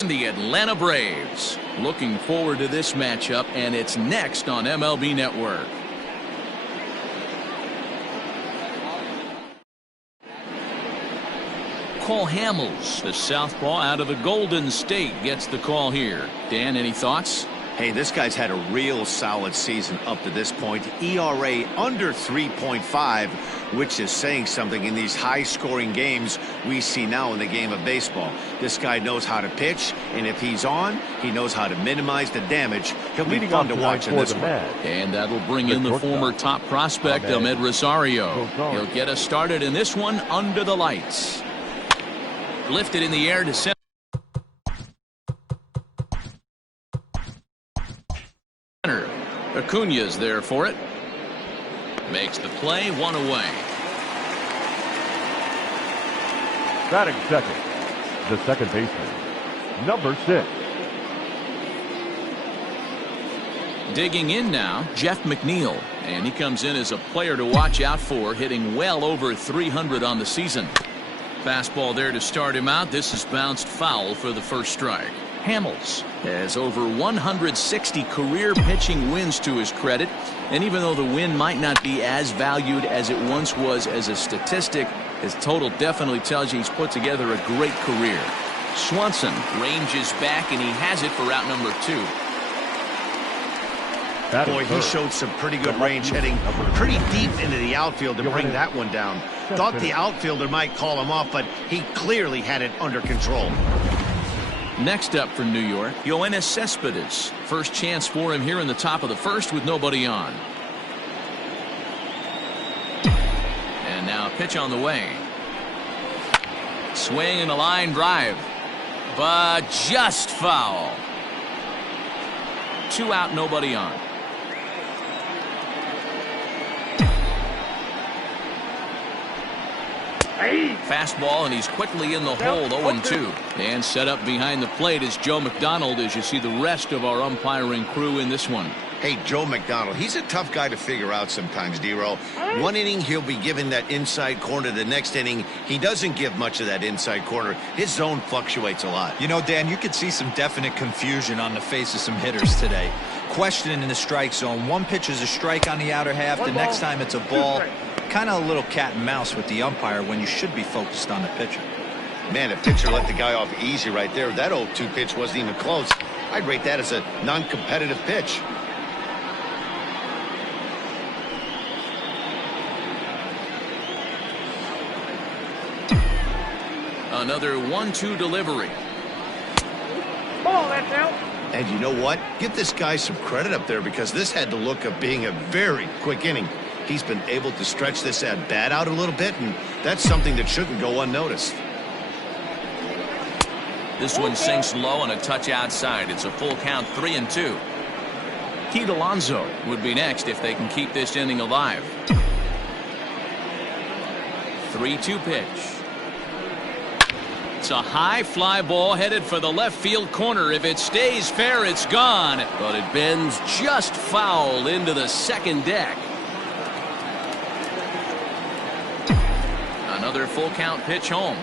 The Atlanta Braves. Looking forward to this matchup, and it's next on MLB Network. Cole Hamels, the southpaw out of the Golden State, gets the call here. Dan, any thoughts? Hey, this guy's had a real solid season up to this point. ERA under 3.5, which is saying something in these high-scoring games we see now in the game of baseball. This guy knows how to pitch, and if he's on, he knows how to minimize the damage. He'll be fun to watch in this one. And that'll bring in the former top prospect, Ahmed Rosario. He'll get us started in this one under the lights. Lifted in the air to center. Acuña's there for it. Makes the play, one away. Batting second, the second baseman, number 6. Digging in now, Jeff McNeil. And he comes in as a player to watch out for, hitting well over 300 on the season. Fastball there to start him out. This is bounced foul for the first strike. Hamels has over 160 career pitching wins to his credit, and even though the win might not be as valued as it once was as a statistic, his total definitely tells you he's put together a great career. Swanson ranges back, and he has it for out number 2. Boy, he showed some pretty good range, heading pretty deep into the outfield to bring that one down. Thought the outfielder might call him off, but he clearly had it under control. Next up for New York, Yoenis Cespedes. First chance for him here in the top of the first with nobody on. And now pitch on the way. Swing and a line drive, but just foul. 2 out, nobody on. Fastball, and he's quickly in the hole, 0-2. And set up behind the plate is Joe McDonald as you see the rest of our umpiring crew in this one. Hey, Joe McDonald, he's a tough guy to figure out sometimes, D-Row. One inning, he'll be given that inside corner. The next inning, he doesn't give much of that inside corner. His zone fluctuates a lot. You know, Dan, you could see some definite confusion on the face of some hitters today. Questioning in the strike zone. One pitch is a strike on the outer half. The next time it's a ball. Kind of a little cat and mouse with the umpire when you should be focused on the pitcher. Man, the pitcher let the guy off easy right there. That 0-2 pitch wasn't even close. I'd rate that as a non-competitive pitch. Another 1-2 delivery. Ball, that's out. And you know what? Give this guy some credit up there, because this had the look of being a very quick inning. He's been able to stretch this at bat out a little bit, and that's something that shouldn't go unnoticed. This one sinks low on a touch outside. It's a full count, 3-2. Pete Alonso would be next if they can keep this inning alive. 3-2 pitch. It's a high fly ball headed for the left field corner. If it stays fair, it's gone, but it bends just foul into the second deck. Another full count pitch home.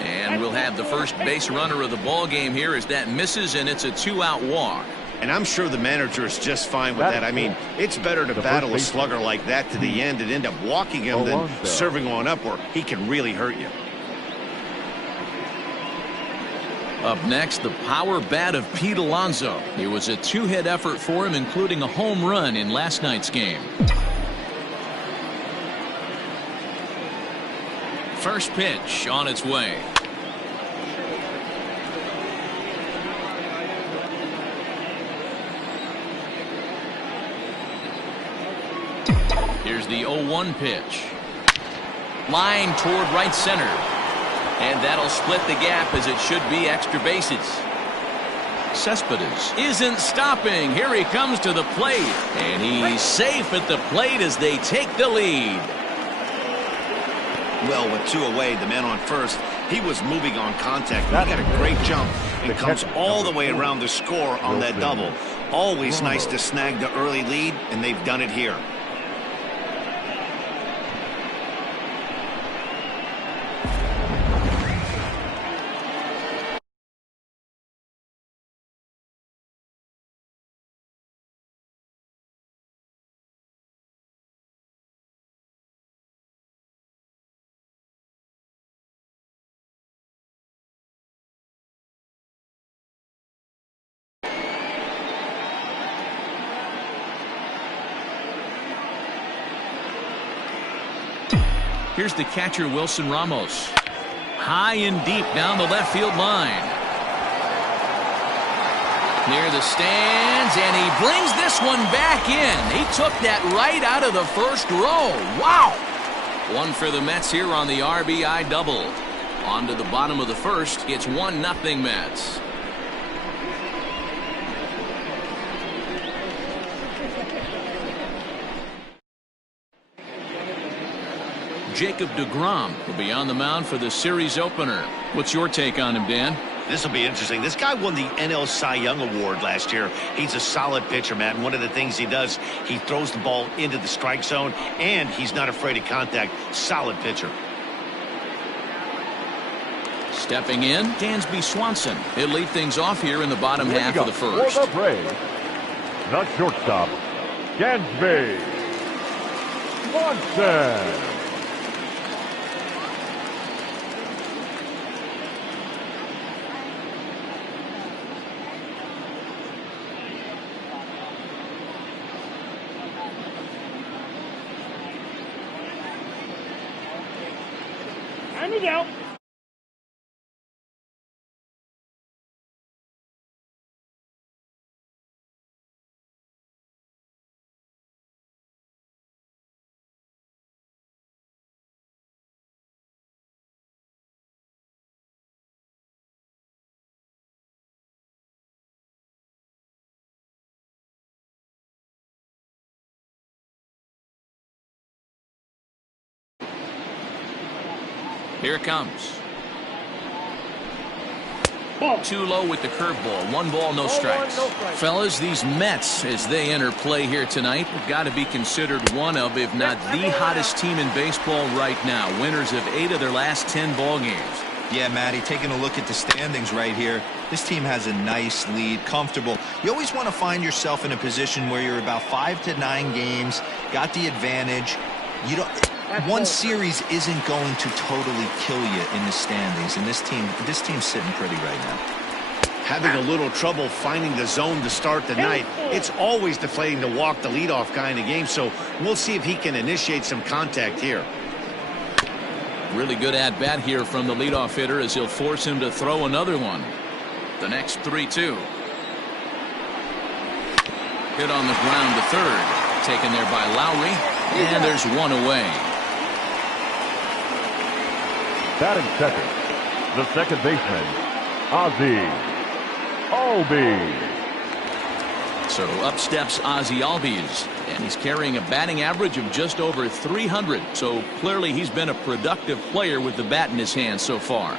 And we'll have the first base runner of the ball game here as that misses, and it's a 2-out walk. And I'm sure the manager is just fine with that. I mean, it's better to battle a slugger like that to the end and end up walking him than serving on up where he can really hurt you. Up next, the power bat of Pete Alonso. It was a 2-hit effort for him, including a home run in last night's game. First pitch on its way. Here's the 0-1 pitch. Line toward right center. And that'll split the gap, as it should be extra bases. Cespedes isn't stopping. Here he comes to the plate. And he's safe at the plate as they take the lead. Well, with 2 away, the man on first, he was moving on contact. He got a great jump and comes all the way around the score on that double. Always nice to snag the early lead, and they've done it here. Here's the catcher, Wilson Ramos. High and deep down the left field line. Near the stands, and he brings this one back in. He took that right out of the first row. Wow! One for the Mets here on the RBI double. On to the bottom of the first. It's 1-0 Mets. Jacob deGrom will be on the mound for the series opener. What's your take on him, Dan? This will be interesting. This guy won the NL Cy Young Award last year. He's a solid pitcher, Matt. And one of the things he does, he throws the ball into the strike zone, and he's not afraid of contact. Solid pitcher. Stepping in, Dansby Swanson. He'll lead things off here in the bottom half of the first. For the Braves, the shortstop, Dansby Swanson. Hand it out. Here it comes. Ball. Too low with the curveball. 1 ball, no strikes. No strikes. Fellas, these Mets, as they enter play here tonight, have got to be considered one of, if not the hottest team in baseball right now. Winners of 8 of their last 10 ball games. Yeah, Matty, taking a look at the standings right here, this team has a nice lead, comfortable. You always want to find yourself in a position where you're about 5 to 9 games, got the advantage. You don't. One series isn't going to totally kill you in the standings, and this team's sitting pretty right now. Having a little trouble finding the zone to start the night. It's always deflating to walk the leadoff guy in the game, so we'll see if he can initiate some contact here. Really good at-bat here from the leadoff hitter as he'll force him to throw another one. The next 3-2. Hit on the ground to third. Taken there by Lowry, and there's one away. Batting second, the second baseman, Ozzie Albies. So up steps Ozzie Albies, and he's carrying a batting average of just over 300. So clearly he's been a productive player with the bat in his hand so far.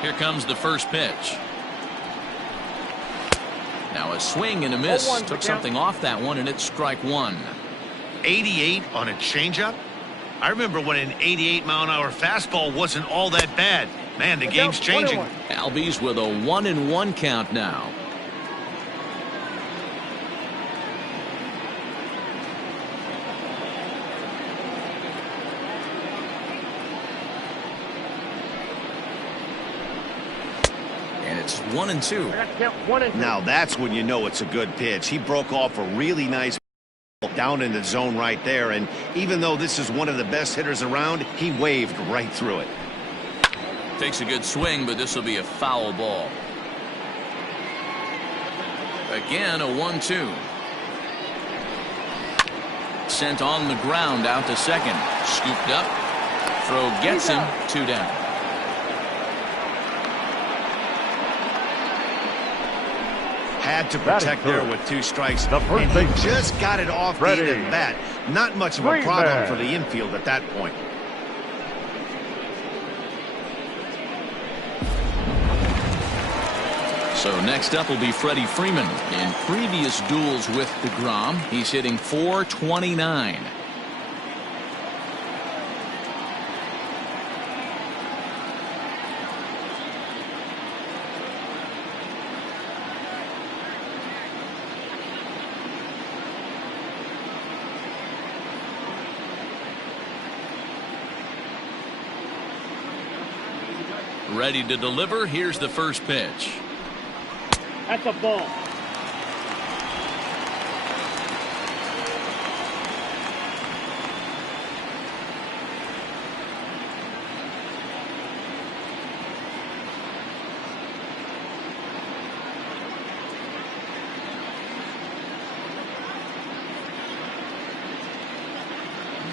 Here comes the first pitch. Now a swing and a miss. Took something off that one, and it's strike one. 88 on a changeup? I remember when an 88-mile-an-hour fastball wasn't all that bad. Man, the game's changing. Albies with a 1-1 count now. It's 1-2. Count 1 and 2. Now that's when you know it's a good pitch. He broke off a really nice down in the zone right there, and even though this is one of the best hitters around, he waved right through it. Takes a good swing, but this will be a foul ball. Again, a 1-2. Sent on the ground out to second. Scooped up. Throw gets him. 2 down. Had to protect there with 2 strikes, The first and he baseman, just got it off the Freddie end of the bat. Not much of a problem Freeman. for the infield at that point. So next up will be Freddie Freeman. In previous duels with DeGrom, he's hitting .429. Ready to deliver. Here's the first pitch. That's a ball.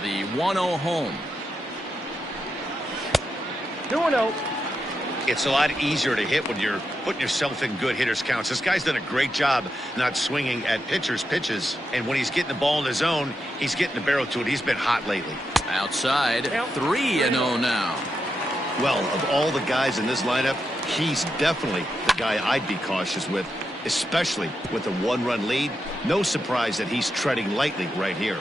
The 1-0 home. 2-0. It's a lot easier to hit when you're putting yourself in good hitters counts. This guy's done a great job not swinging at pitchers' pitches, and when he's getting the ball in the zone, he's getting the barrel to it. He's been hot lately. Outside, 3-0 now. Well, of all the guys in this lineup, he's definitely the guy I'd be cautious with, especially with a 1-run lead. No surprise that he's treading lightly right here.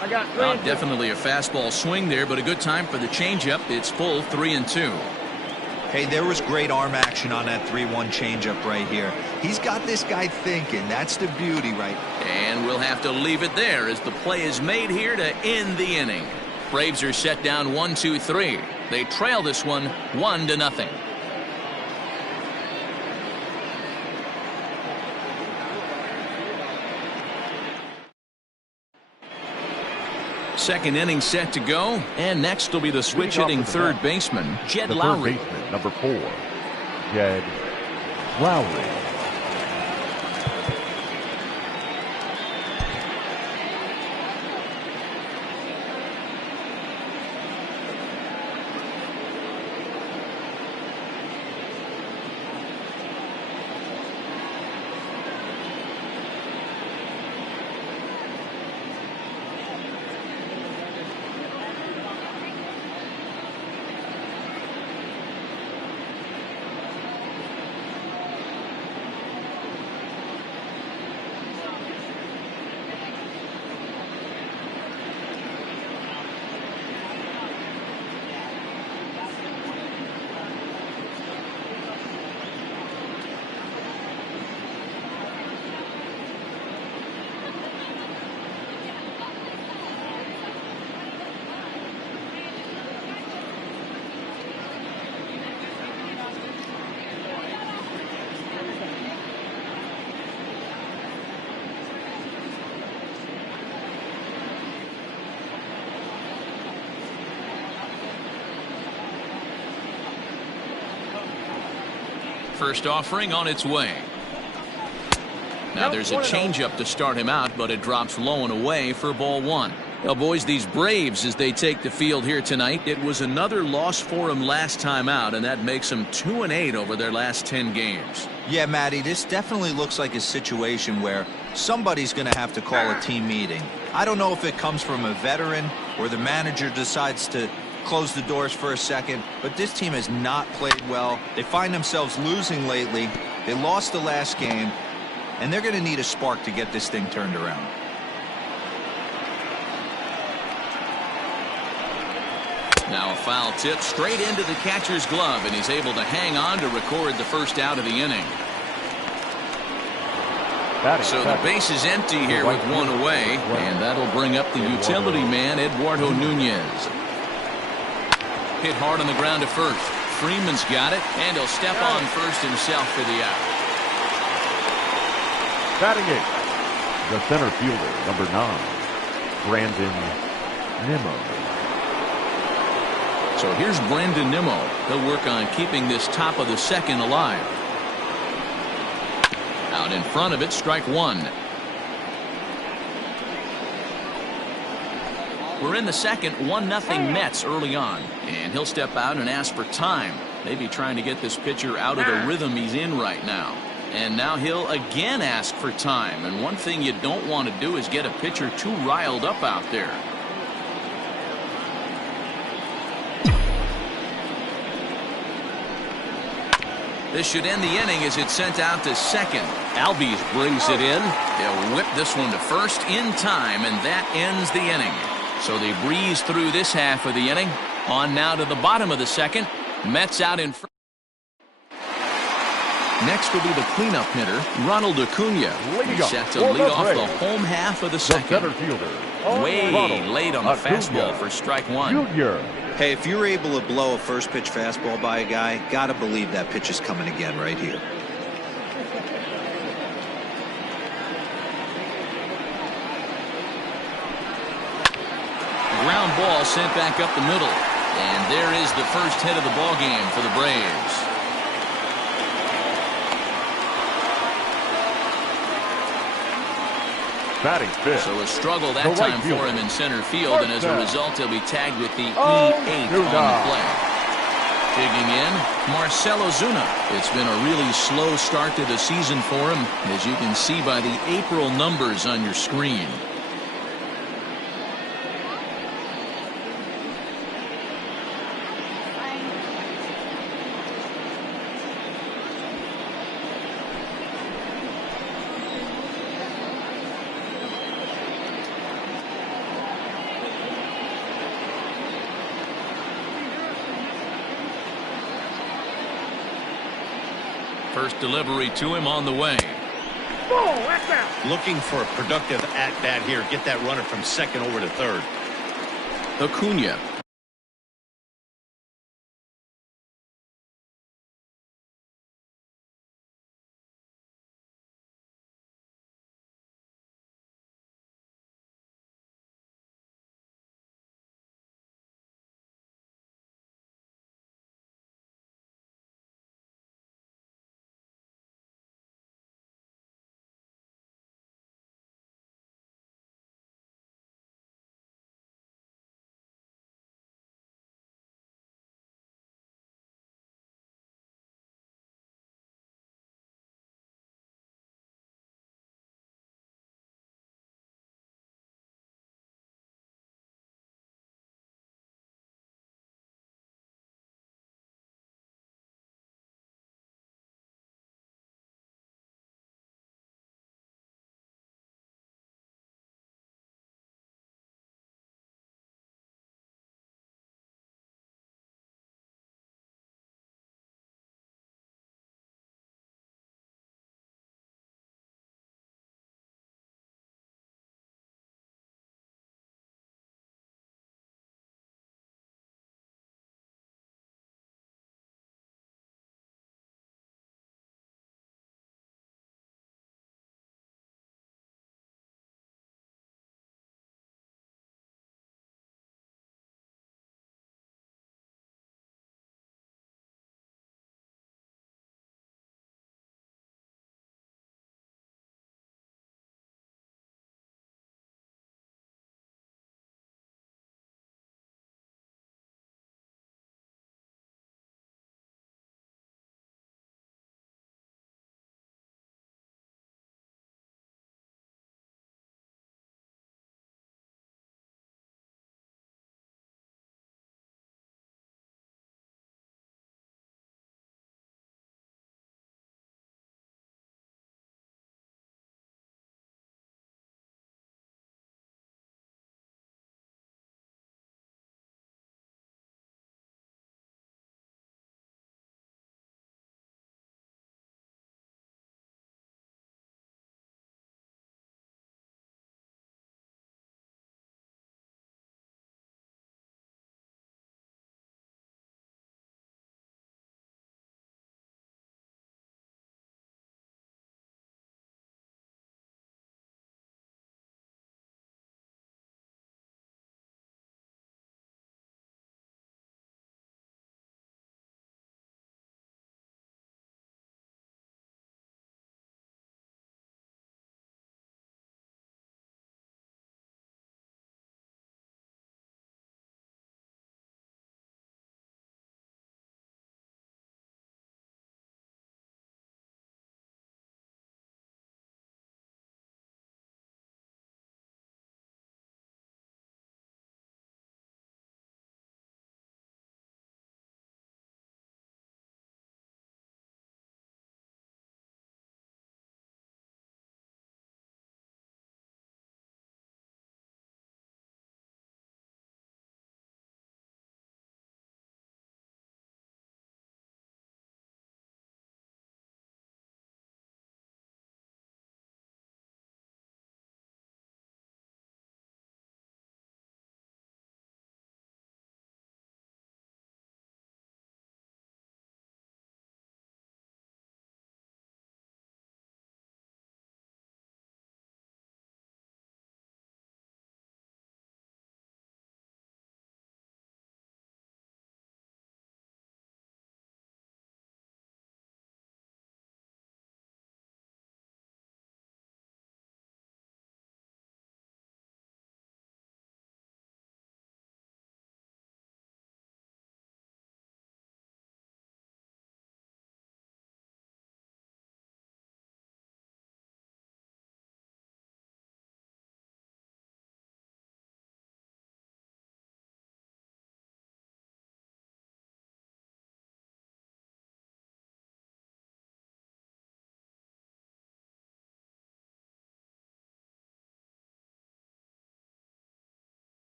I got 3 Well, and 2. definitely a fastball swing there, but a good time for the changeup. It's full 3-2. Hey, there was great arm action on that 3-1 changeup right here. He's got this guy thinking. That's the beauty, right? And we'll have to leave it there as the play is made here to end the inning. Braves are set down 1-2-3. They trail this one 1-0. Second inning set to go, and next will be the switch hitting third baseman, Jed The Lowry. third baseman, number 4, Jed Lowry. First offering on its way. Now there's a changeup to start him out, but it drops low and away for ball 1. Well, boys, these Braves, as they take the field here tonight, it was another loss for them last time out, and that makes them 2-8 over their last 10 games. Yeah, Matty, this definitely looks like a situation where somebody's going to have to call a team meeting. I don't know if it comes from a veteran or the manager decides to close the doors for a second, but this team has not played well. They find themselves losing lately. They lost the last game, and they're going to need a spark to get this thing turned around. Now a foul tip straight into the catcher's glove, and he's able to hang on to record the first out of the inning. So the base is empty here with one away, and that'll bring up the utility man, Eduardo Nunez. Hit hard on the ground to first. Freeman's got it, and he'll step on first himself for the out. Batting eighth, the center fielder, number 9, Brandon Nimmo. So here's Brandon Nimmo. He'll work on keeping this top of the second alive. Out in front of it, strike one. We're in the second, 1-0 Mets early on. And he'll step out and ask for time. Maybe trying to get this pitcher out of the rhythm he's in right now. And now he'll again ask for time. And one thing you don't want to do is get a pitcher too riled up out there. This should end the inning as it's sent out to second. Albies brings it in. They'll whip this one to first in time, and that ends the inning. So they breeze through this half of the inning. On now to the bottom of the second. Mets out in front. Next will be the cleanup hitter, Ronald Acuna. He's set to lead off the home half of the second. Center fielder, Way late on the fastball for strike one. Junior. Hey, if you're able to blow a first pitch fastball by a guy, gotta believe that pitch is coming again right here. Ground ball sent back up the middle. And there is the first hit of the ball game for the Braves. Batting fifth. So a struggle that The right time fielder. for him in center field, and as a result, he'll be tagged with the Oh, E8 on the play. Digging in, Marcell Ozuna. It's been a really slow start to the season for him, as you can see by the April numbers on your screen. First delivery to him on the way. Looking for a productive at-bat here. Get that runner from second over to third. Acuna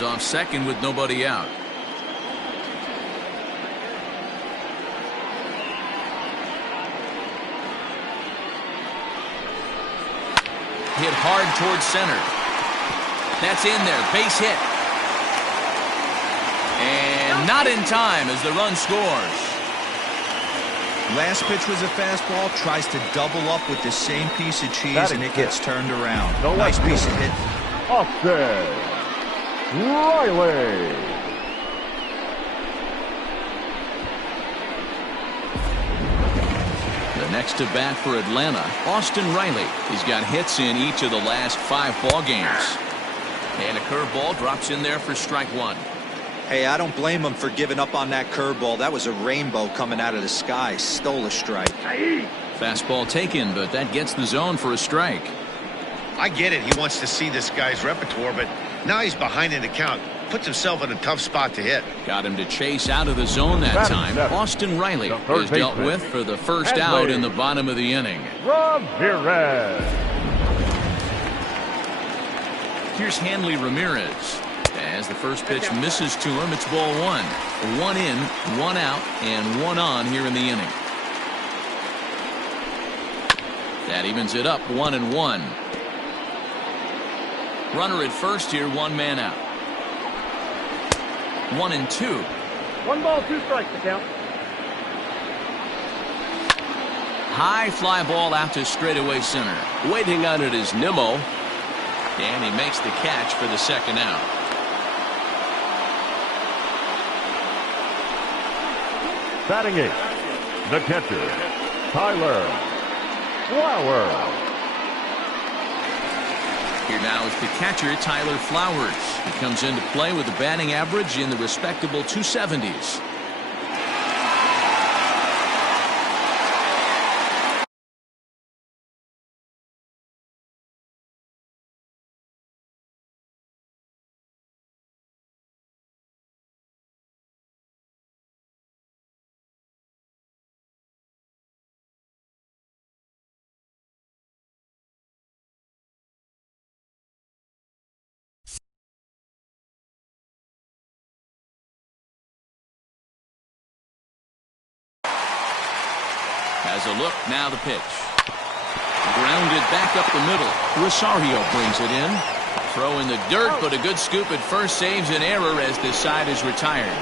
Runners off second with nobody out. Hit hard towards center. That's in there. Base hit. And not in time as the run scores. Last pitch was a fastball. Tries to double up with the same piece of cheese, and it gets turned around. Nice piece of hit. Austin Riley. Next to bat for Atlanta, Austin Riley. He's got hits in each of the last 5 ball games. And a curveball drops in there for strike 1. Hey, I don't blame him for giving up on that curveball. That was a rainbow coming out of the sky. Stole a strike. Fastball taken, but that gets the zone for a strike. I get it. He wants to see this guy's repertoire, but now he's behind in the count. Puts himself in a tough spot to hit. Got him to chase out of the zone that time. Austin Riley is dealt with for the first out in the bottom of the inning. Ramirez. Here's Hanley Ramirez. As the first pitch misses to him, it's ball 1. 1 in, 1 out, and 1 on here in the inning. That evens it up, 1-1. Runner at first here, 1 man out. 1-2. 1 ball, 2 strikes to count. High fly ball out to straightaway center. Waiting on it is Nimmo. And he makes the catch for the second out. Batting 8th, the catcher, Tyler Flowers. Here now is the catcher, Tyler Flowers. He comes into play with a batting average in the respectable 270s. Has a look, now the pitch. Grounded back up the middle. Rosario brings it in. Throw in the dirt, but a good scoop at first saves an error as this side is retired.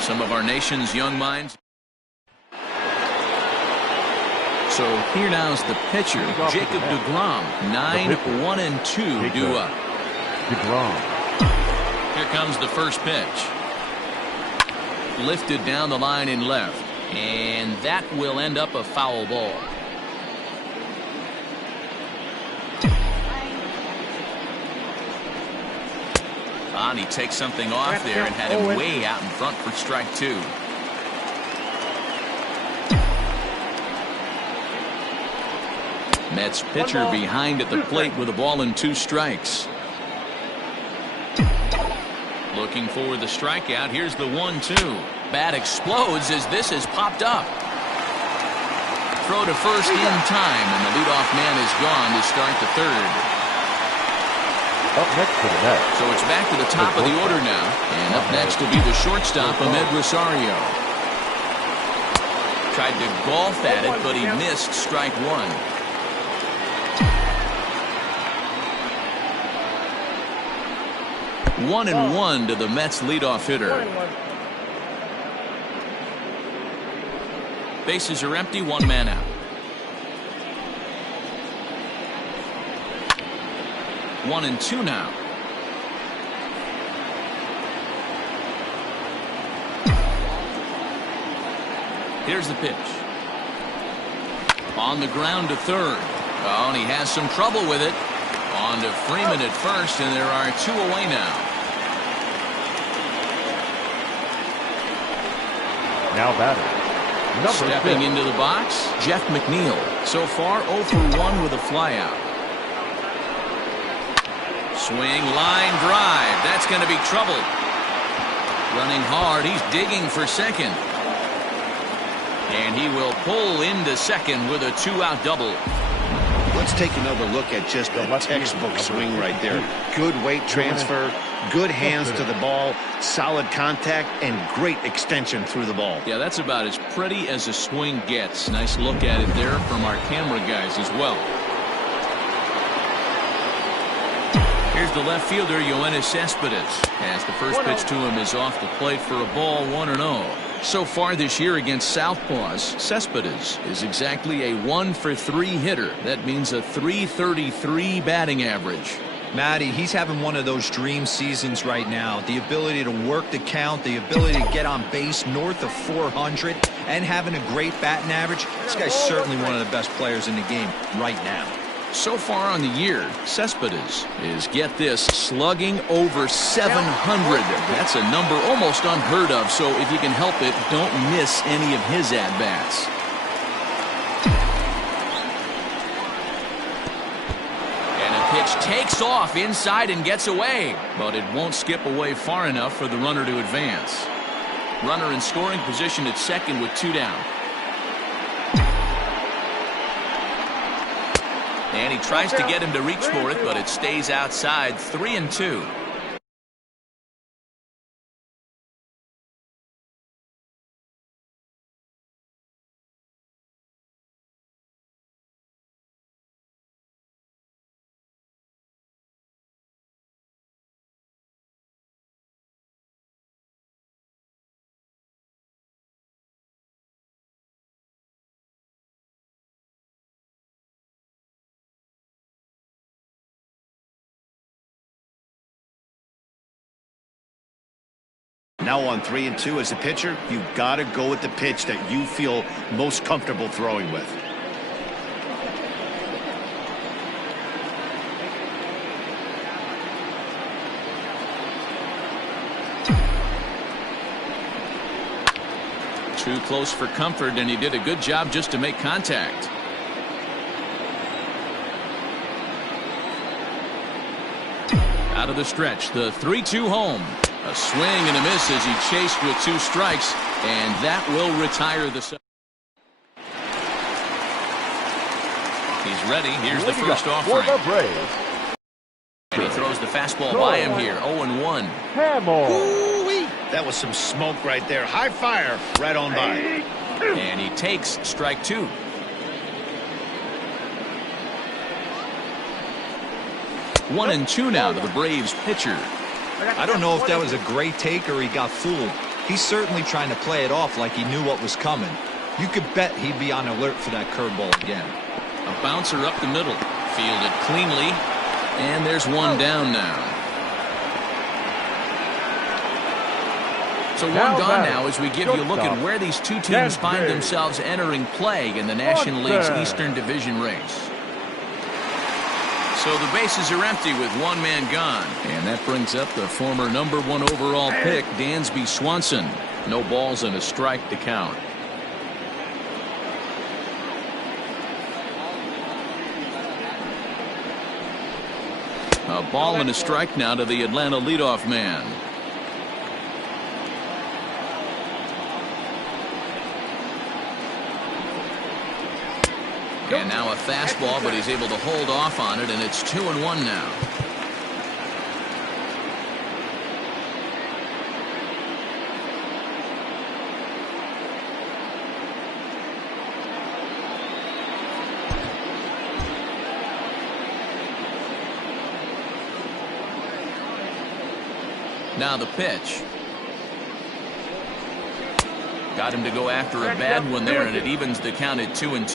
Some of our nation's young minds. So here now is the pitcher, Jacob deGrom. 9-1-2 due up. deGrom. Here comes the first pitch. Lifted down the line in left. And that will end up a foul ball. And he takes something off there and had him way out in front for strike 2. Mets pitcher behind at the plate with a ball and 2 strikes. Looking for the strikeout. Here's the 1-2. Bat explodes as this has popped up. Throw to first in time, and the leadoff man is gone to start the 3rd. Up next to the net. So it's back to the top of the order now. And up next will be the shortstop, Ahmed Rosario. Tried to golf at it, but he missed strike 1. 1-1 to the Mets leadoff hitter. Bases are empty, 1 man out. 1-2 now. Here's the pitch. On the ground to 3rd. Oh, and he has some trouble with it. On to Freeman at first, and there are 2 away now. Now batter. Stepping into the box, Jeff McNeil. So far 0 for 1 with a flyout. Swing, line drive. That's going to be trouble. Running hard. He's digging for second. And he will pull into second with a 2-out double. Let's take another look at just a textbook swing right there. Good weight transfer, good hands to the ball, solid contact, and great extension through the ball. Yeah, that's about as pretty as a swing gets. Nice look at it there from our camera guys as well. Here's the left fielder, Cespedes, as the first pitch to him is off the plate for a ball, 1-0. So far this year against Southpaws, Cespedes is exactly a 1-for-3 hitter. That means a .333 batting average. Matty, he's having one of those dream seasons right now. The ability to work the count, the ability to get on base north of 400, and having a great batting average. This guy's certainly one of the best players in the game right now. So far on the year, Cespedes is, get this, slugging over 700. That's a number almost unheard of, so if you can help it, don't miss any of his at-bats. And a pitch takes off inside and gets away, but it won't skip away far enough for the runner to advance. Runner in scoring position at second with 2 down. And he tries to get him to reach for it, but it stays outside. 3-2. Now on 3-2 as a pitcher, you've got to go with the pitch that you feel most comfortable throwing with. Too close for comfort, and he did a good job just to make contact. Out of the stretch, the 3-2 home. A swing and a miss as he chased with 2 strikes, and that will retire the set. He's ready. Here's the first offering. For the Braves. And he throws the fastball by him here. 0-1. Hamill. That was some smoke right there. High fire right on by. And he takes strike 2. One and two now to the Braves pitcher. I don't know if that was a great take or he got fooled. He's certainly trying to play it off like he knew what was coming. You could bet he'd be on alert for that curveball again. A bouncer up the middle. Fielded cleanly. And there's one down now. So one gone now as we give you a look at where these two teams find themselves entering play in the National League's Eastern Division race. So the bases are empty with one man gone. And that brings up the former #1 overall pick, Dansby Swanson. No balls and a strike to count. A ball and a strike now to the Atlanta leadoff man. And now a fastball, but he's able to hold off on it, and it's 2-1 now. Now the pitch. Got him to go after a bad one there, and it evens the count at 2-2.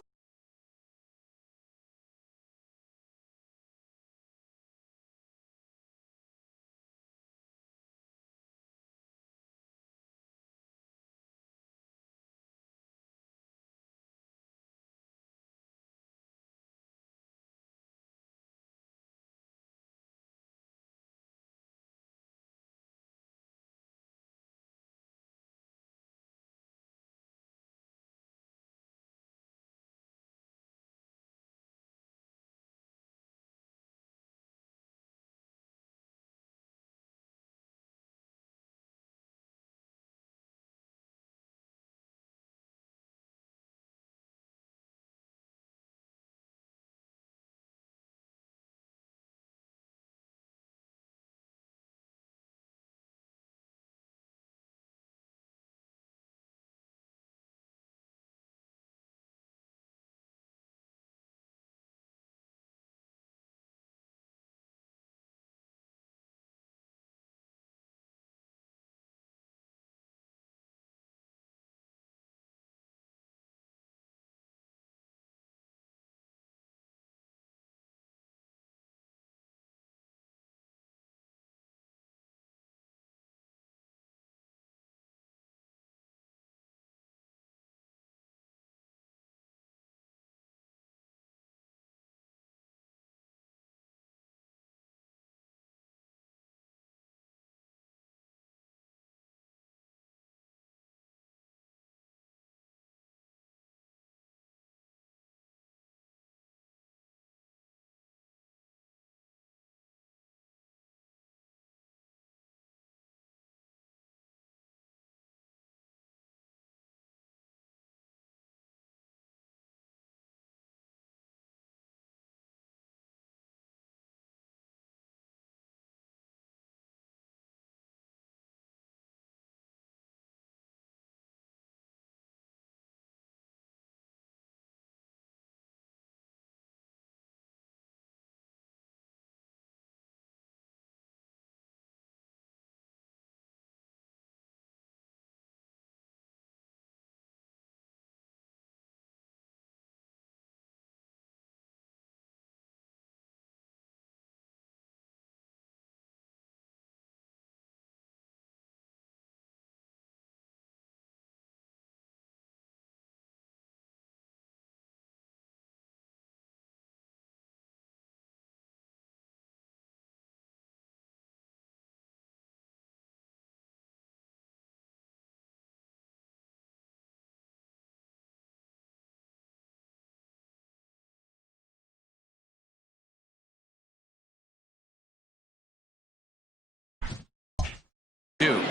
2.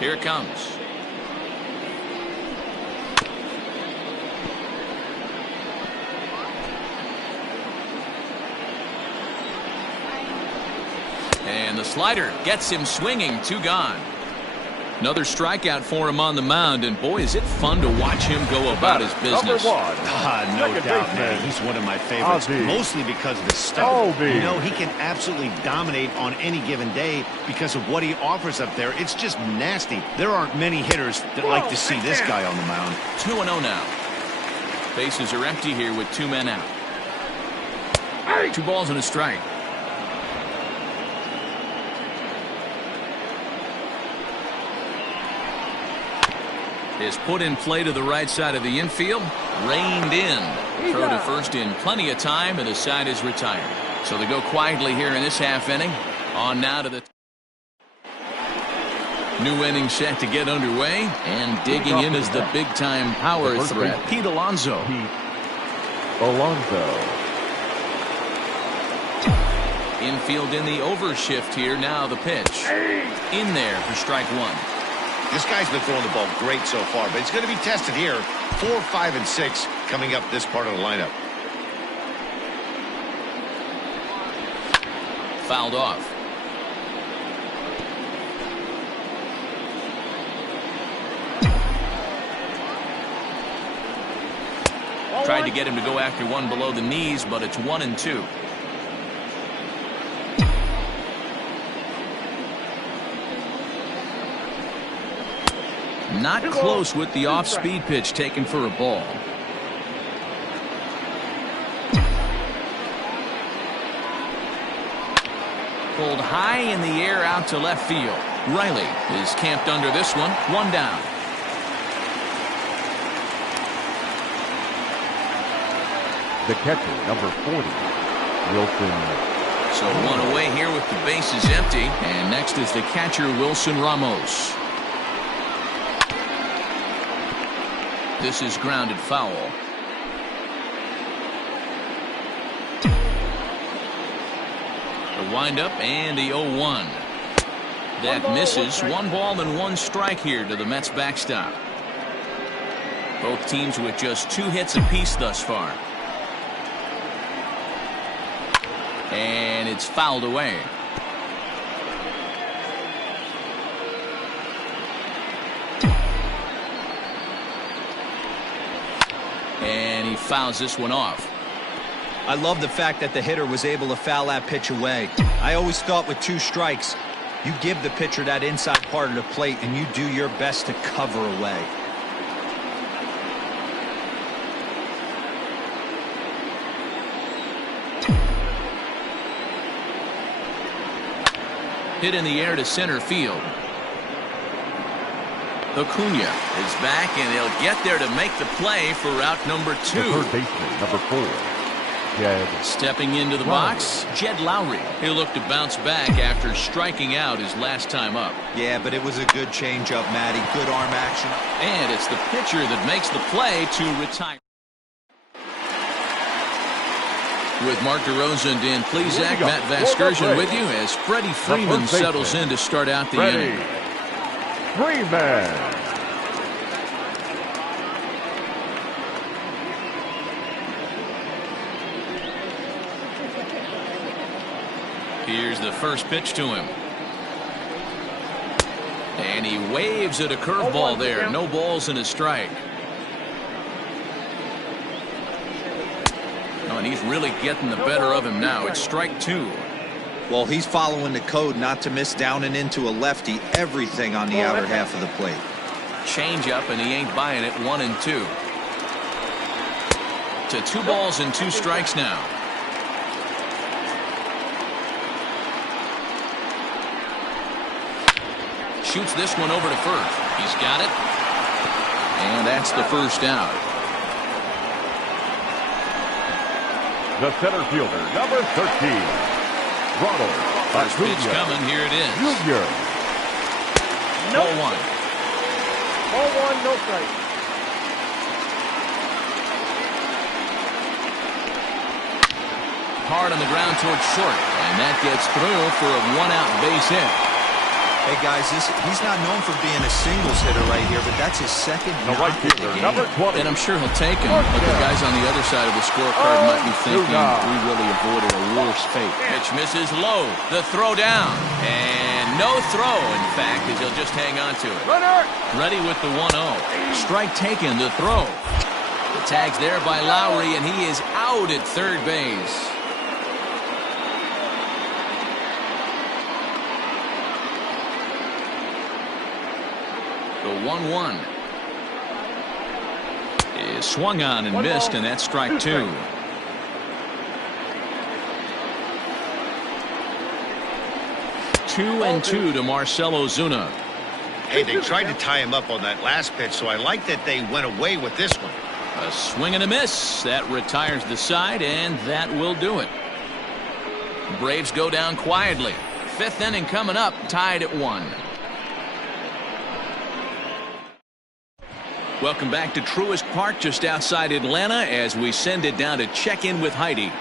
Here it comes. And the slider gets him swinging. 2 gone. Another strikeout for him on the mound, and boy, is it fun to watch him go about his business. No doubt, man. He's one of my favorites, mostly because of his stuff. You know, he can absolutely dominate on any given day because of what he offers up there. It's just nasty. There aren't many hitters that like to see this guy on the mound. 2-0 now. Bases are empty here with 2 men out. 2 balls and a strike. Is put in play to the right side of the infield. Reined in. Throw to first in plenty of time, and the side is retired. So they go quietly here in this half inning. On now to the new inning set to get underway. And digging in is the big-time power threat, Pete Alonso. Infield in the overshift here. Now the pitch. In there for strike 1. This guy's been throwing the ball great so far, but it's going to be tested here. 4, 5, and 6 coming up this part of the lineup. Fouled off. Tried to get him to go after one below the knees, but it's 1-2. Not close with the off-speed pitch taken for a ball. Pulled high in the air out to left field. Riley is camped under this one. 1 down. The catcher, number 40, Wilson. So 1 away here with the bases empty. And next is the catcher, Wilson Ramos. This is grounded foul. The windup and the 0-1. That misses. 1 ball and 1 strike here to the Mets backstop. Both teams with just 2 hits apiece thus far. And it's fouled away. And he fouls this one off. I love the fact that the hitter was able to foul that pitch away. I always thought with 2 strikes, you give the pitcher that inside part of the plate and you do your best to cover away. Hit in the air to center field. Acuna is back, and they'll get there to make the play for route number 2. The third baseman, number 4, Jed. Stepping into the box, Jed Lowry. He'll look to bounce back after striking out his last time up. Yeah, but it was a good changeup, Matty. Good arm action. And it's the pitcher that makes the play to retire. With Mark DeRosa and Dan Plesac, Matt Vasgersian with you as Freddie Freeman settles in to start out the inning. Freeman. Here's the first pitch to him. And he waves at a curveball there. No balls and a strike. Oh, and he's really getting the better of him now. It's strike 2. Well, he's following the code not to miss down and into a lefty. Everything on the outer half of the plate. Change up, and he ain't buying it. 1-2. To 2 balls and 2 strikes now. Shoots this one over to first. He's got it. And that's the first out. The center fielder, number 13, Ronald. First pitch coming. Here it is. Junior. Ball 1. Ball 1, no strike. Hard on the ground towards short. And that gets through for a 1-out base hit. Hey guys, he's not known for being a singles hitter right here, but that's his second The right knock of the fielder, game. number 20. And I'm sure he'll take him, but the guys on the other side of the scorecard might be thinking we really avoided a worse fate. Pitch misses low. The throw down. And no throw, in fact, as he'll just hang on to it. Runner. Ready with the 1-0. Strike taken, the throw. The tag's there by Lowry, and he is out at third base. The 1-1 is swung on and missed, and that's strike 2. Two and 2 to Marcell Ozuna. Hey, they tried to tie him up on that last pitch, so I like that they went away with this one. A swing and a miss. That retires the side, and that will do it. Braves go down quietly. Fifth inning coming up, tied at 1. Welcome back to Truist Park, just outside Atlanta, as we send it down to check in with Heidi.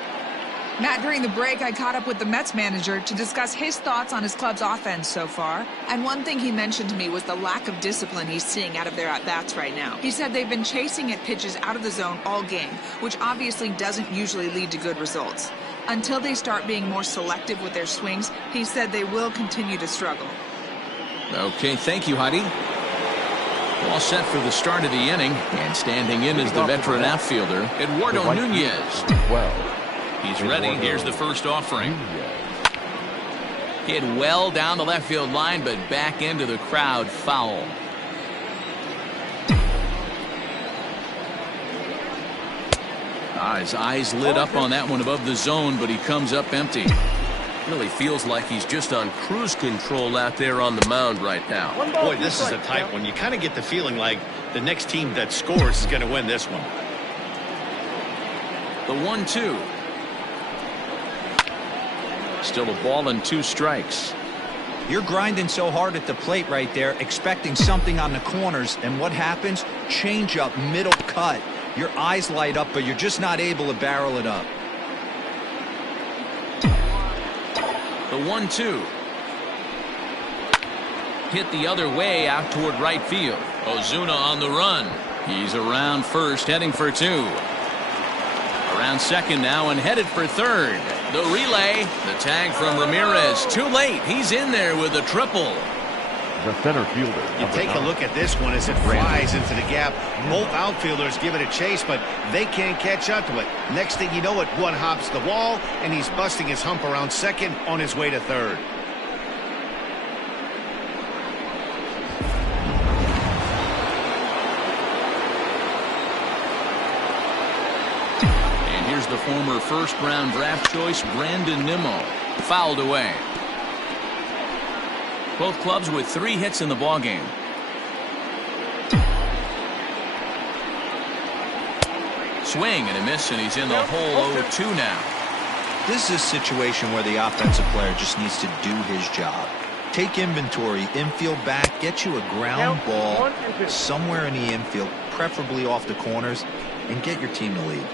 Matt, during the break, I caught up with the Mets manager to discuss his thoughts on his club's offense so far. And one thing he mentioned to me was the lack of discipline he's seeing out of their at-bats right now. He said they've been chasing at pitches out of the zone all game, which obviously doesn't usually lead to good results. Until they start being more selective with their swings, he said they will continue to struggle. Okay, thank you, Heidi. All set for the start of the inning, and standing in is the veteran outfielder, Eduardo Nunez. 12. He's ready. Here's the first offering. Hit well down the left field line, but back into the crowd, foul. His eyes lit up on that one above the zone, but he comes up empty. Really feels like he's just on cruise control out there on the mound right now. Boy, this is a tight one. You kind of get the feeling like the next team that scores is going to win this one. The 1-2. Still a ball and 2 strikes. You're grinding so hard at the plate right there, expecting something on the corners, and what happens? Change up, middle cut. Your eyes light up, but you're just not able to barrel it up. The 1-2. Hit the other way out toward right field. Ozuna on the run. He's around first, heading for 2. Around second now and headed for third. The relay. The tag from Ramirez. Too late. He's in there with a triple. The center fielder. You take a look at this one as it flies into the gap. Both outfielders give it a chase, but they can't catch up to it. Next thing you know it, one hops the wall, and he's busting his hump around second on his way to third. And here's the former first-round draft choice, Brandon Nimmo. Fouled away. Both clubs with 3 hits in the ballgame. Swing and a miss, and he's in the hole 0-2 now. This is a situation where the offensive player just needs to do his job. Take inventory, infield back, get you a ground ball somewhere in the infield, preferably off the corners, and get your team to lead.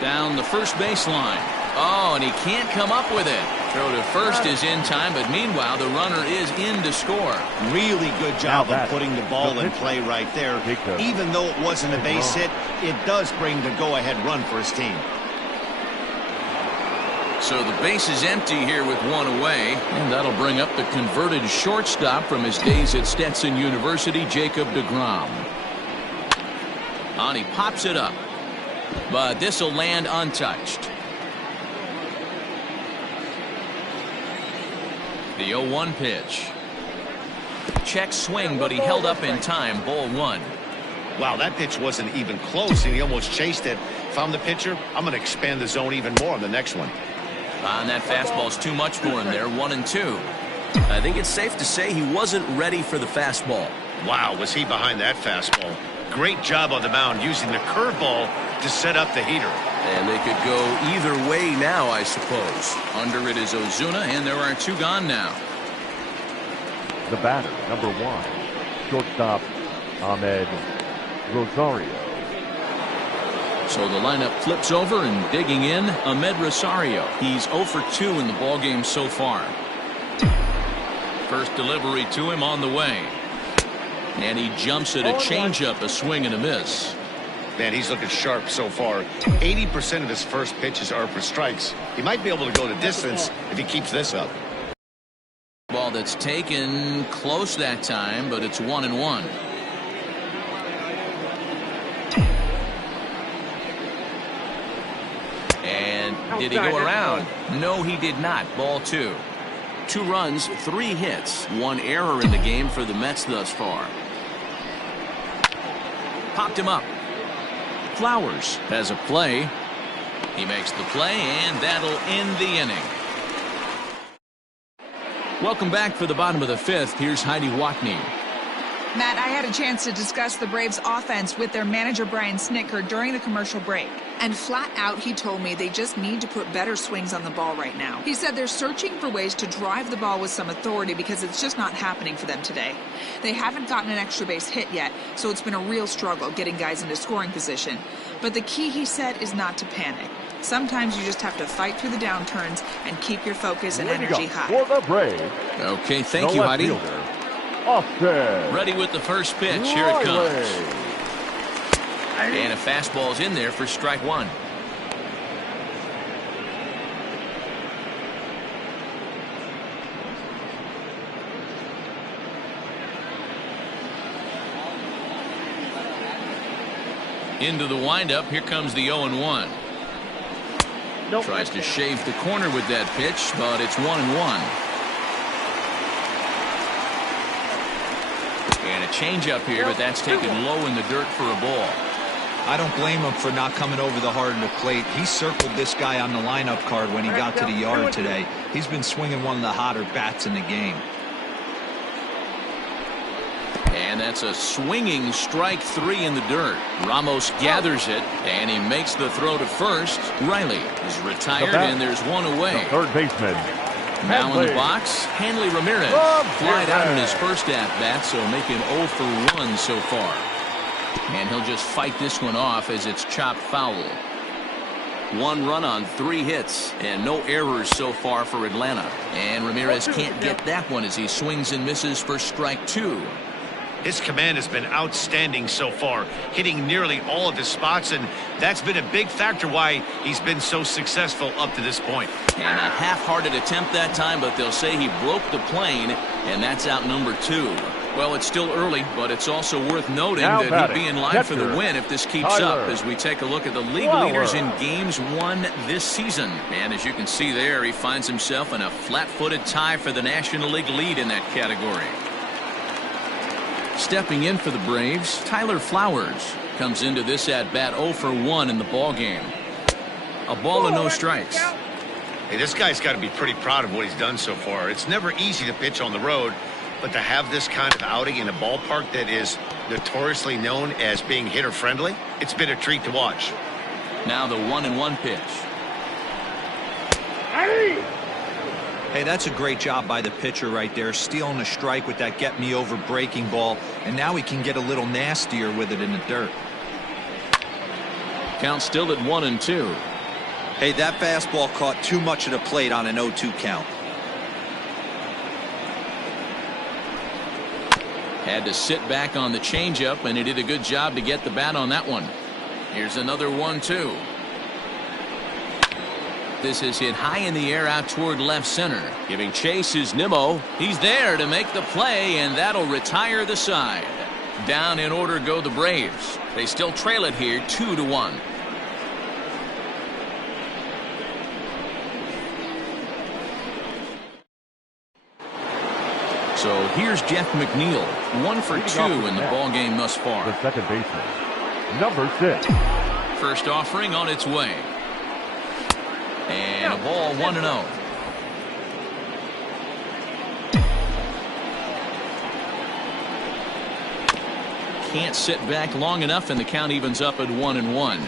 Down the first baseline. Oh, and he can't come up with it. Throw to first is in time, but meanwhile the runner is in to score. Really good job of putting the ball in play right there. Even though it wasn't a base hit, it does bring the go-ahead run for his team. So the base is empty here with 1 away, and that'll bring up the converted shortstop from his days at Stetson University, Jacob deGrom. And he pops it up. But this will land untouched. The 0-1 pitch. Check swing, but he held up in time. Ball 1. Wow, that pitch wasn't even close, and he almost chased it. If I'm the pitcher, I'm going to expand the zone even more on the next one. And that fastball's too much for him there. 1-2. I think it's safe to say he wasn't ready for the fastball. Wow, was he behind that fastball. Great job on the mound using the curveball to set up the heater. And they could go either way now, I suppose. Under it is Ozuna, and there are 2 gone now. The batter, number 1, shortstop Ahmed Rosario. So the lineup flips over, and digging in, Ahmed Rosario. He's 0 for 2 in the ballgame so far. First delivery to him on the way. And he jumps at a changeup, a swing and a miss. Man, he's looking sharp so far. 80% of his first pitches are for strikes. He might be able to go the distance if he keeps this up. Ball that's taken close that time, but it's 1-1. And did he go around? No, he did not. Ball 2. 2 runs, 3 hits, 1 error in the game for the Mets thus far. Popped him up. Flowers has a play. He makes the play, and that'll end the inning. Welcome back for the bottom of the 5th. Here's Heidi Watney. Matt, I had a chance to discuss the Braves offense with their manager Brian Snitker during the commercial break. And flat out, he told me they just need to put better swings on the ball right now. He said they're searching for ways to drive the ball with some authority because it's just not happening for them today. They haven't gotten an extra base hit yet, so it's been a real struggle getting guys into scoring position. But the key, he said, is not to panic. Sometimes you just have to fight through the downturns and keep your focus and energy high. For the Braves. Okay, thank you, Heidi. Austin. Ready with the first pitch. Here it comes. And a fastball's in there for strike 1. Into the windup. Here comes the 0-1. Nope. Tries to shave the corner with that pitch, but it's 1-1. And a changeup here, but that's taken low in the dirt for a ball. I don't blame him for not coming over the hard of the plate. He circled this guy on the lineup card when he got to the yard today. He's been swinging one of the hotter bats in the game. And that's a swinging strike 3 in the dirt. Ramos gathers it, and he makes the throw to first. Riley is retired, and there's one away. The third baseman. Now in the box, Hanley Ramirez. Flied out in his first at-bat, so making 0 for 1 so far. And he'll just fight this one off as it's chopped foul. 1 run on 3 hits, and no errors so far for Atlanta. And Ramirez can't get that one as he swings and misses for strike 2. His command has been outstanding so far, hitting nearly all of his spots, and that's been a big factor why he's been so successful up to this point. And a half-hearted attempt that time, but they'll say he broke the plane, and that's out number 2. Well, it's still early, but it's also worth noting that he'd be in line for the win if this keeps up as we take a look at the league leaders in games won this season. And as you can see there, he finds himself in a flat-footed tie for the National League lead in that category. Stepping in for the Braves, Tyler Flowers comes into this at-bat 0 for 1 in the ballgame. A ball and no strikes. Hey, this guy's got to be pretty proud of what he's done so far. It's never easy to pitch on the road, but to have this kind of outing in a ballpark that is notoriously known as being hitter-friendly, it's been a treat to watch. Now the 1-1 pitch. Hey, that's a great job by the pitcher right there, stealing a strike with that get-me-over breaking ball, and now he can get a little nastier with it in the dirt. Count still at 1-2. Hey, that fastball caught too much of the plate on an 0-2 count. Had to sit back on the changeup, and he did a good job to get the bat on that one. Here's another 1-2. This is hit high in the air out toward left center. Giving chase is Nimmo. He's there to make the play, and that'll retire the side. Down in order go the Braves. They still trail it here 2-1. So here's Jeff McNeil, 1 for 2 in the ballgame thus far. The second baseman, number 6. First offering on its way. And a ball 1-0. Can't sit back long enough, and the count evens up at 1-1.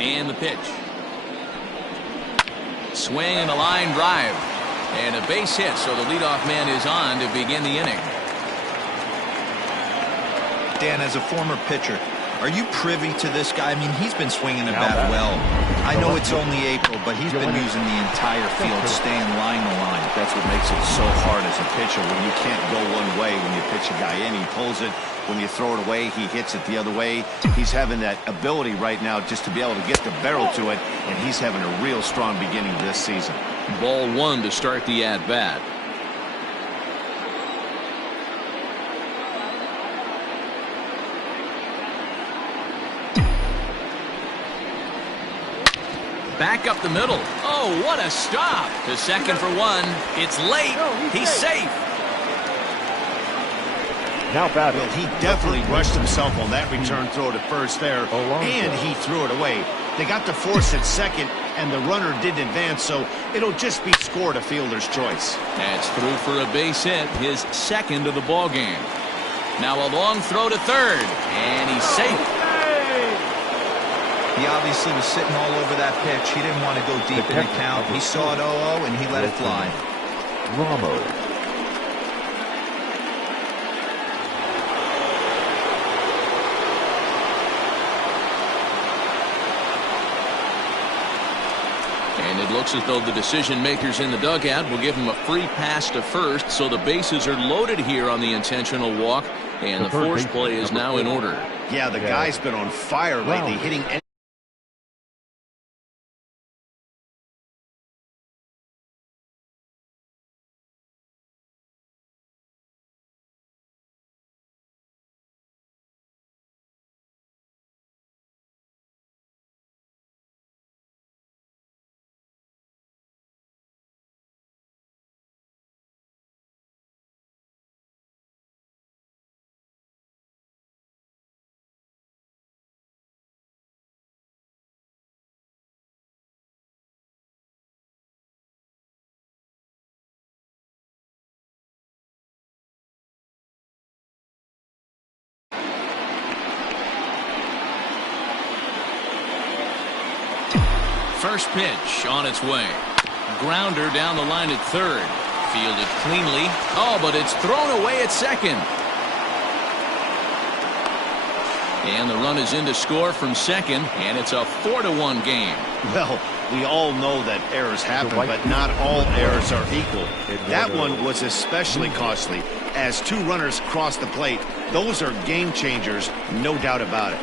And the pitch. Swing and a line drive. And a base hit, so the leadoff man is on to begin the inning. Dan, as a former pitcher, are you privy to this guy? I mean, he's been swinging the bat well. I know it's only April, but he's been using the entire field, staying line to line. That's what makes it so hard as a pitcher when you can't go one way when you pitch a guy in. He pulls it. When you throw it away, he hits it the other way. He's having that ability right now just to be able to get the barrel to it, and he's having a real strong beginning of this season. Ball one to start the at-bat. Back up the middle. Oh, what a stop. To second for one. It's late. He's safe. Now batting. Well, he definitely rushed himself on that return throw to first there, and he threw it away. They got the force at second, and the runner didn't advance, so it'll just be scored a fielder's choice. That's through for a base hit, his second of the ball game. Now a long throw to third, and he's safe. He obviously was sitting all over that pitch. He didn't want to go deep in the count. He saw it 0-0, and he let it fly. Ramos. And it looks as though the decision makers in the dugout will give him a free pass to first, so the bases are loaded here on the intentional walk, and the force play is now in order. Yeah, the guy's been on fire lately, hitting any First pitch on its way. Grounder down the line at third. Fielded cleanly. Oh, but it's thrown away at second. And the run is in to score from second, and it's a 4-1 game. Well, we all know that errors happen, but not all errors are equal. That one was especially costly. As two runners cross the plate, those are game changers, no doubt about it.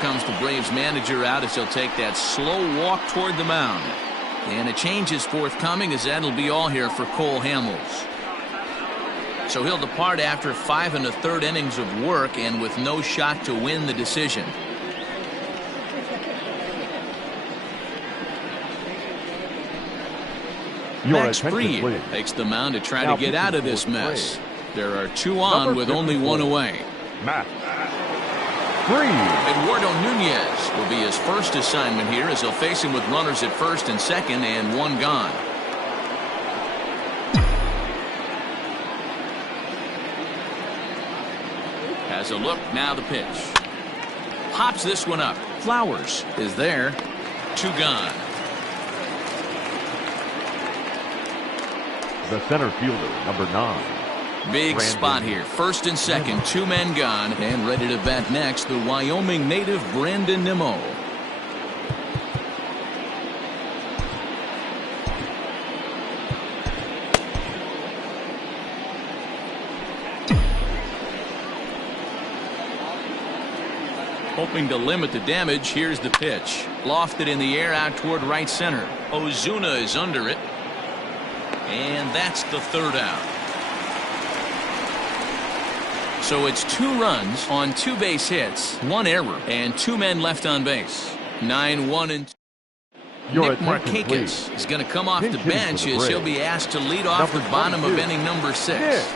Comes the Braves manager out as he'll take that slow walk toward the mound. And a change is forthcoming, as that'll be all here for Cole Hamels. So he'll depart after 5 1/3 innings of work and with no shot to win the decision. Max Fried takes the mound to try to get out of this mess. There are two on with only one away. Eduardo Nunez will be his first assignment here as he'll face him with runners at first and second and one gone. Has a look, now the pitch. Pops this one up. Flowers is there. Two gone. The center fielder, number 9. Big spot here. First and second, two men gone, and ready to bat next, the Wyoming native Brandon Nimmo. Hoping to limit the damage, here's the pitch. Lofted in the air out toward right center. Ozuna is under it. And that's the third out. So it's 2 runs on 2 base hits, 1 error, and 2 men left on base. 9-1 and Nick Markakis is going to come off the bench as he'll be asked to lead off the bottom of inning number 6.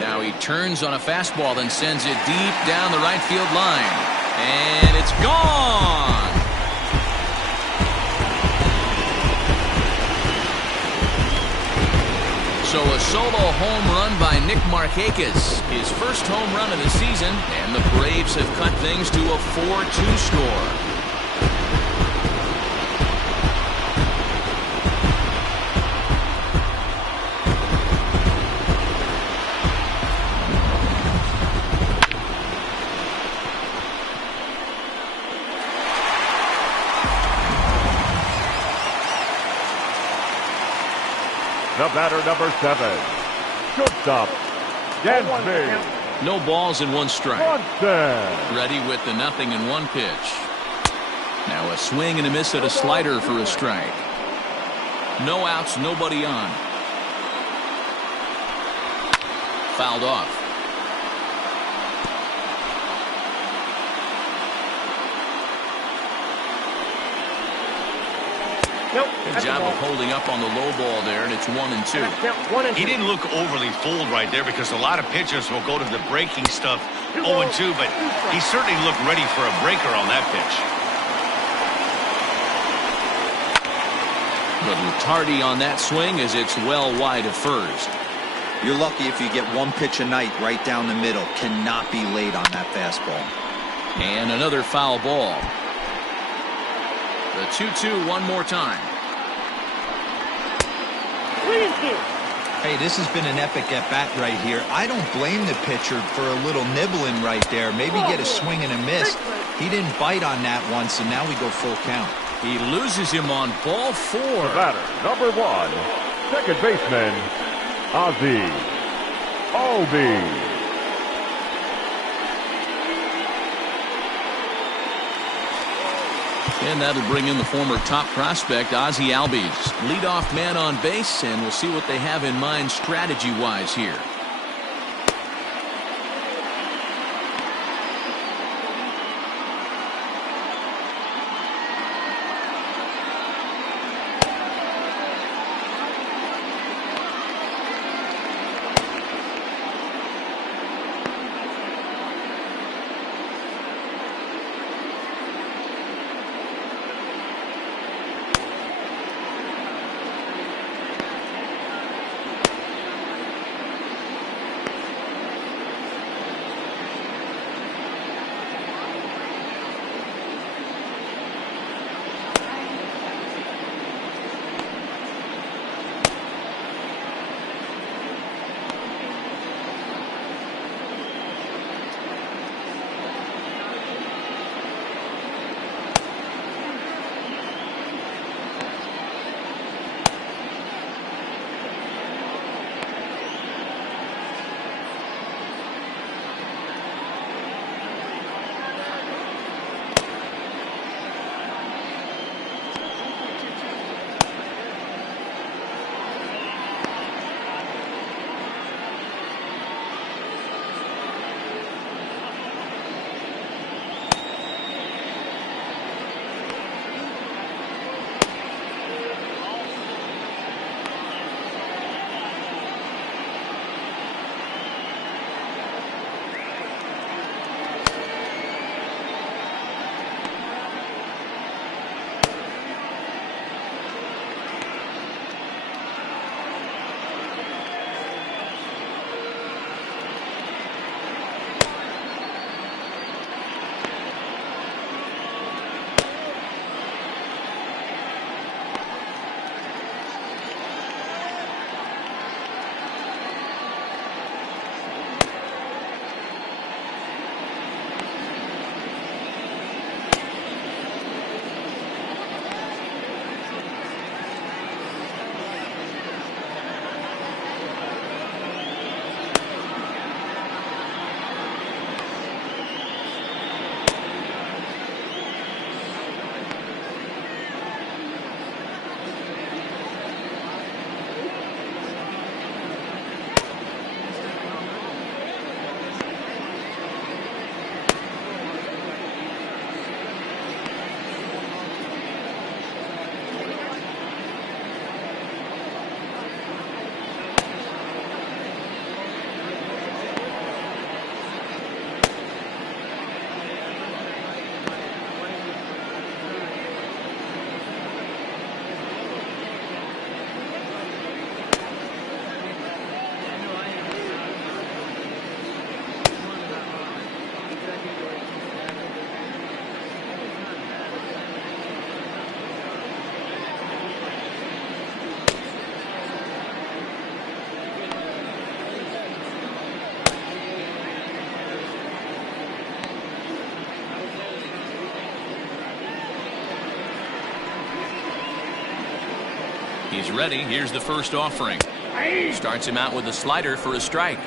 Now he turns on a fastball and sends it deep down the right field line. And it's gone. So a solo home run by Nick Markakis, his first home run of the season, and the Braves have cut things to a 4-2 score. The batter, number 7, shortstop, Gm1. No balls and 1 strike. Johnson. Ready with the 0-1 pitch. Now a swing and a miss at a slider for a strike. No outs, nobody on. Fouled off. Good job of holding up on the low ball there, and it's 1-2. He didn't look overly fooled right there because a lot of pitchers will go to the breaking stuff 0-2, but he certainly looked ready for a breaker on that pitch. But tardy on that swing as it's well wide of first. You're lucky if you get 1 pitch a night right down the middle. Cannot be late on that fastball. And another foul ball. The 2-2 one more time. 3-2. Hey, this has been an epic at-bat right here. I don't blame the pitcher for a little nibbling right there. Maybe get a swing and a miss. He didn't bite on that one, so now we go full count. He loses him on ball 4. The batter, number 1, second baseman, Ozzie Albies. And that'll bring in the former top prospect, Ozzie Albies. Leadoff man on base, and we'll see what they have in mind strategy-wise here. He's ready. Here's the first offering. Starts him out with a slider for a strike.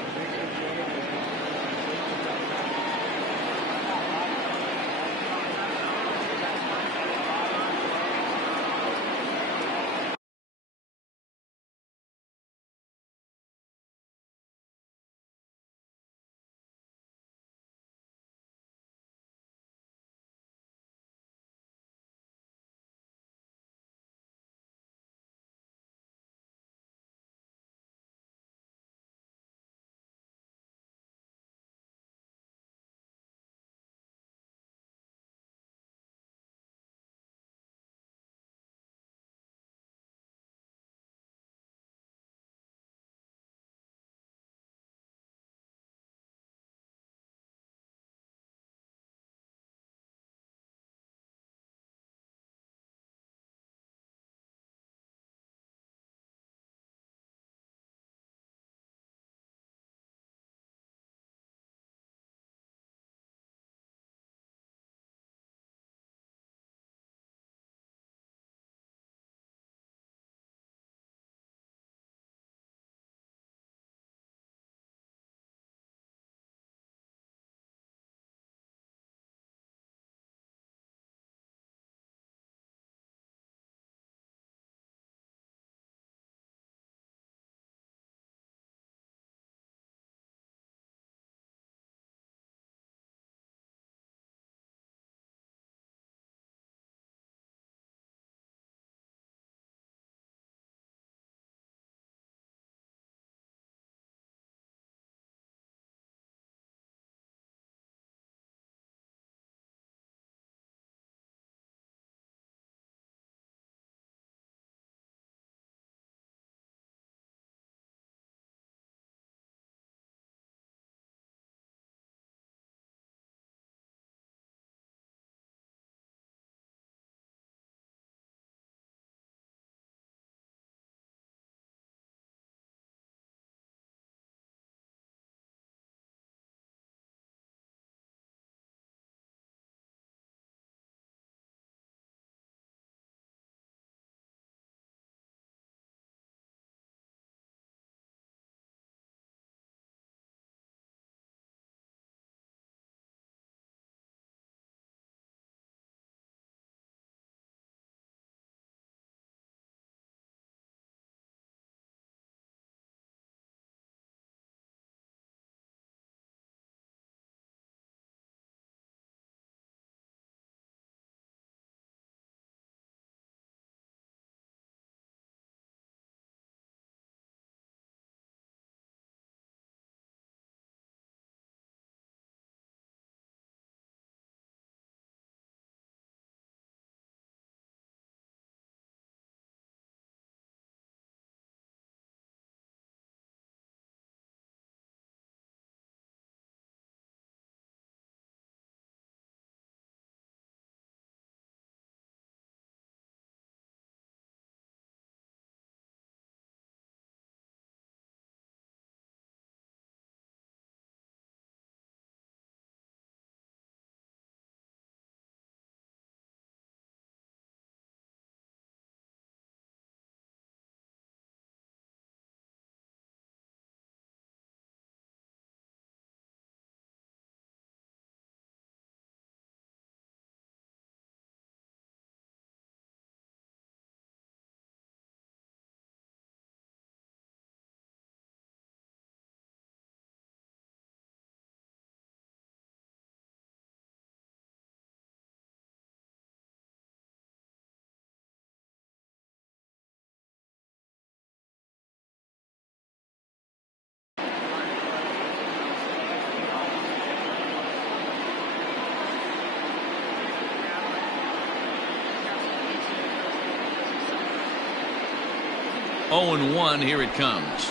Oh and 1, here it comes.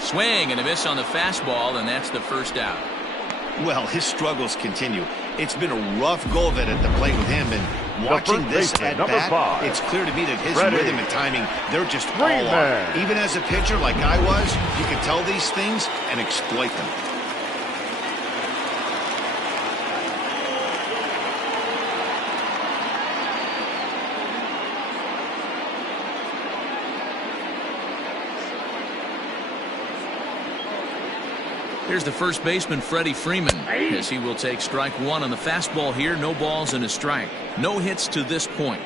Swing and a miss on the fastball, and that's the first out. Well, his struggles continue. It's been a rough go of it at the plate with him, and watching this at bat, it's clear to me that his rhythm and timing, they're just all on. Even as a pitcher like I was, you can tell these things and exploit them. Here's the first baseman, Freddie Freeman, as he will take strike one on the fastball here. No balls and a strike. No hits to this point.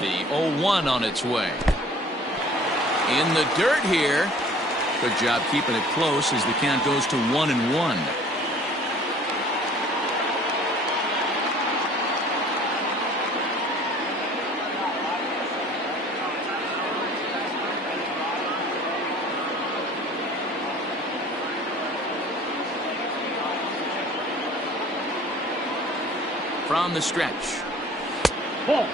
The 0-1 on its way. In the dirt here. Good job keeping it close as the count goes to 1-1. From the stretch. Ball.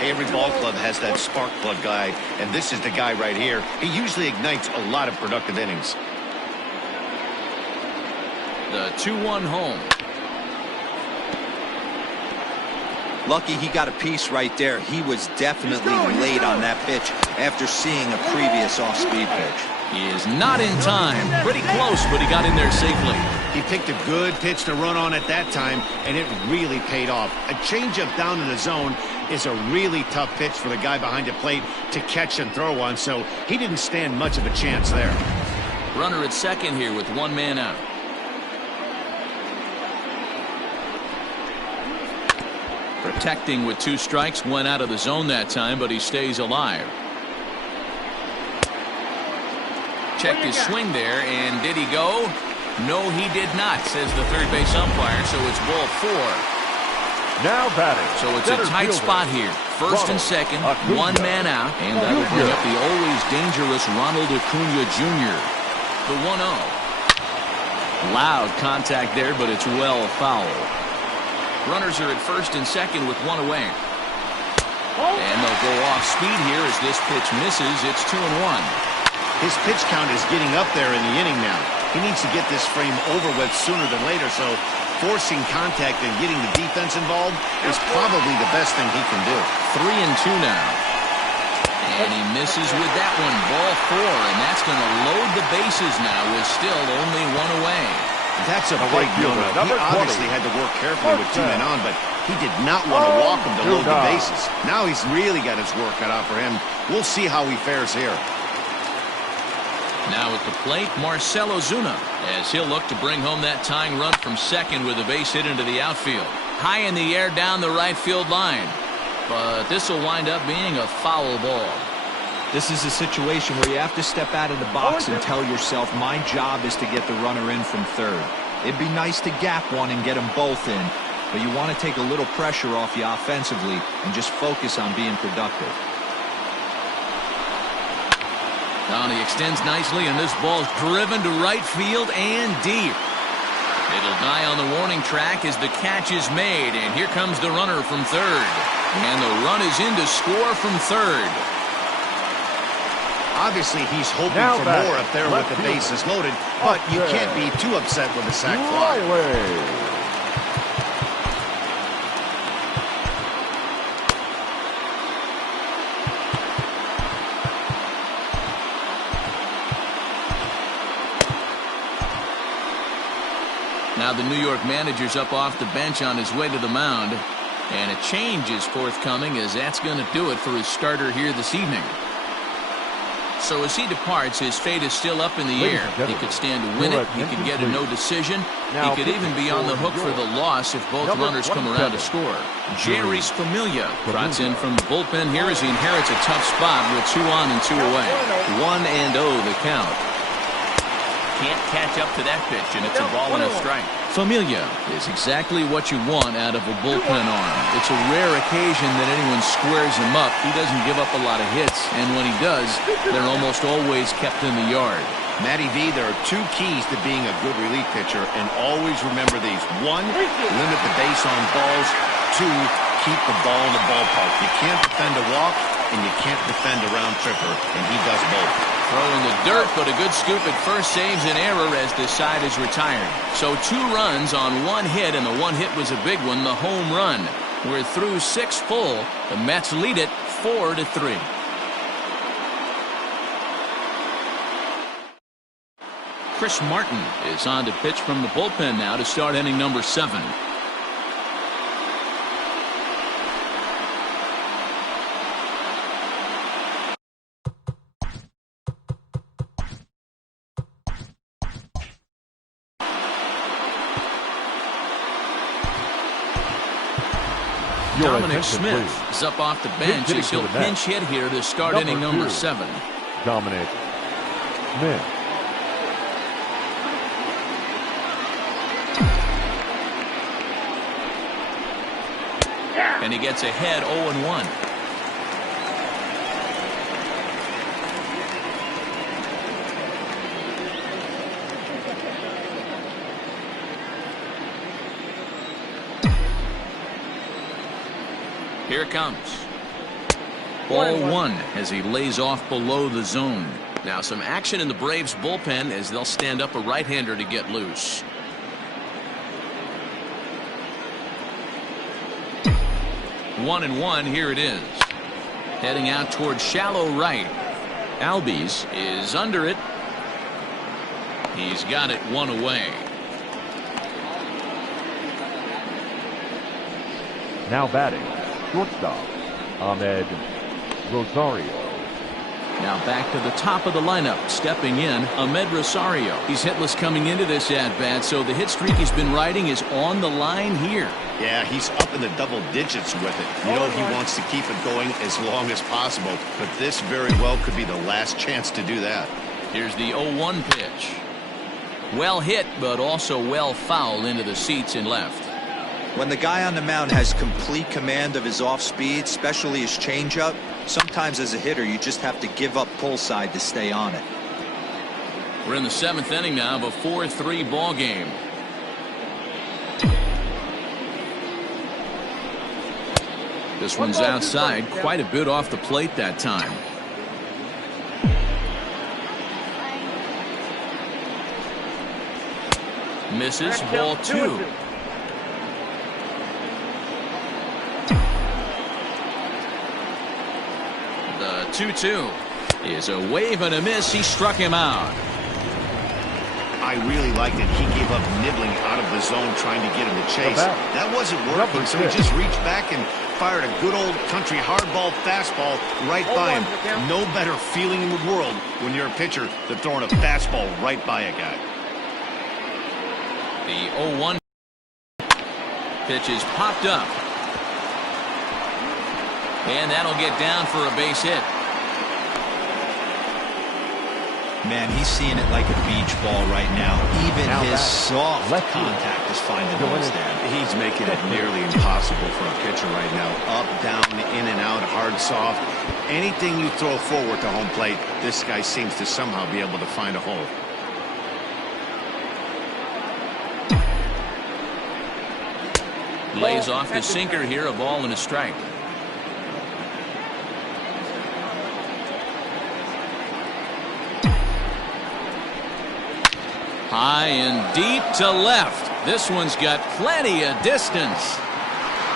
Every ball club has that spark plug guy, and this is the guy right here. He usually ignites a lot of productive innings. The 2-1 home. Lucky he got a piece right there. He was definitely late on that pitch after seeing a previous off-speed pitch. He is not in time. Pretty close, but he got in there safely. He picked a good pitch to run on at that time, and it really paid off. A changeup down in the zone is a really tough pitch for the guy behind the plate to catch and throw on, so he didn't stand much of a chance there. Runner at second here with one man out. Protecting with 2 strikes, went out of the zone that time, but he stays alive. Checked his swing there, and did he go? No, he did not, says the third base umpire, so it's ball 4. Now batting. So it's a tight spot here. First and second, one man out, and that will bring up the always dangerous Ronald Acuna Jr. The 1-0. Loud contact there, but it's well foul. Runners are at first and second with 1 away. And they'll go off speed here as this pitch misses. It's 2-1. His pitch count is getting up there in the inning now. He needs to get this frame over with sooner than later, so forcing contact and getting the defense involved is probably the best thing he can do. 3-2 now. And he misses with that one. Ball 4, and that's going to load the bases now with still only 1 away. That's a big no-no. He obviously had to work carefully with 2 men on, but he did not want to walk him to load the bases. Now he's really got his work cut out for him. We'll see how he fares here. Now at the plate, Marcell Ozuna, as he'll look to bring home that tying run from second with a base hit into the outfield. High in the air down the right field line. But this will wind up being a foul ball. This is a situation where you have to step out of the box and tell yourself, my job is to get the runner in from third. It'd be nice to gap one and get them both in, but you want to take a little pressure off you offensively and just focus on being productive. Now he extends nicely, and this ball's driven to right field and deep. It'll die on the warning track as the catch is made, and here comes the runner from third. And the run is in to score from third. Obviously, he's hoping for more up there with the bases loaded, but you can't be too upset with a sac fly. Now the New York manager's up off the bench on his way to the mound, and a change is forthcoming as that's going to do it for his starter here this evening. So as he departs, his fate is still up in the air. He could stand to win it. He could get a no decision. He could even be on the hook for the loss if both runners come around to score. Jerry's Familia trots in from the bullpen here as he inherits a tough spot with 2 on and 2 away. 1-0 the count. Can't catch up to that pitch, and it's a ball and a strike. Familia is exactly what you want out of a bullpen arm. It's a rare occasion that anyone squares him up. He doesn't give up a lot of hits, and when he does, they're almost always kept in the yard. Matty V, there are 2 keys to being a good relief pitcher, and always remember these. 1, limit the base on balls. 2, keep the ball in the ballpark. You can't defend a walk, and you can't defend a round tripper, and he does both. Throw in the dirt, but a good scoop at first saves an error as the side is retired. So 2 runs on 1 hit, and the 1 hit was a big one, the home run. We're through 6 full. The Mets lead it 4-3. Chris Martin is on to pitch from the bullpen now to start inning number 7. Dominic Smith is up off the bench as he'll pinch hit here to start inning number 7. Dominic Smith. And he gets ahead 0-1. Here it comes. Ball 1 as he lays off below the zone. Now some action in the Braves bullpen as they'll stand up a right-hander to get loose. 1-1, here it is. Heading out towards shallow right. Albies is under it. He's got it 1 away. Now batting, shortstop, Ahmed Rosario. Now back to the top of the lineup. Stepping in, Ahmed Rosario. He's hitless coming into this at-bat, so the hit streak he's been riding is on the line here. Yeah, he's up in the double digits with it. You know he wants to keep it going as long as possible, but this very well could be the last chance to do that. Here's the 0-1 pitch. Well hit, but also well fouled into the seats in left. When the guy on the mound has complete command of his off speed, especially his changeup, sometimes as a hitter you just have to give up pull side to stay on it. We're in the 7th inning now of a 4-3 ball game. This one's outside, quite a bit off the plate that time. Misses, ball 2. The 2-2 is a wave and a miss. He struck him out. I really liked it. He gave up nibbling out of the zone trying to get him to chase. That wasn't working, so he just reached back and fired a good old country hardball fastball right by him. No better feeling in the world when you're a pitcher than throwing a fastball right by a guy. The 0-1 pitch is popped up. And that'll get down for a base hit. Man, he's seeing it like a beach ball right now. Even his soft contact is finding holes there. He's making it nearly impossible for a pitcher right now. Up, down, in and out, hard, soft. Anything you throw forward to home plate, this guy seems to somehow be able to find a hole. Lays off the sinker here, a ball and a strike. High and deep to left. This one's got plenty of distance.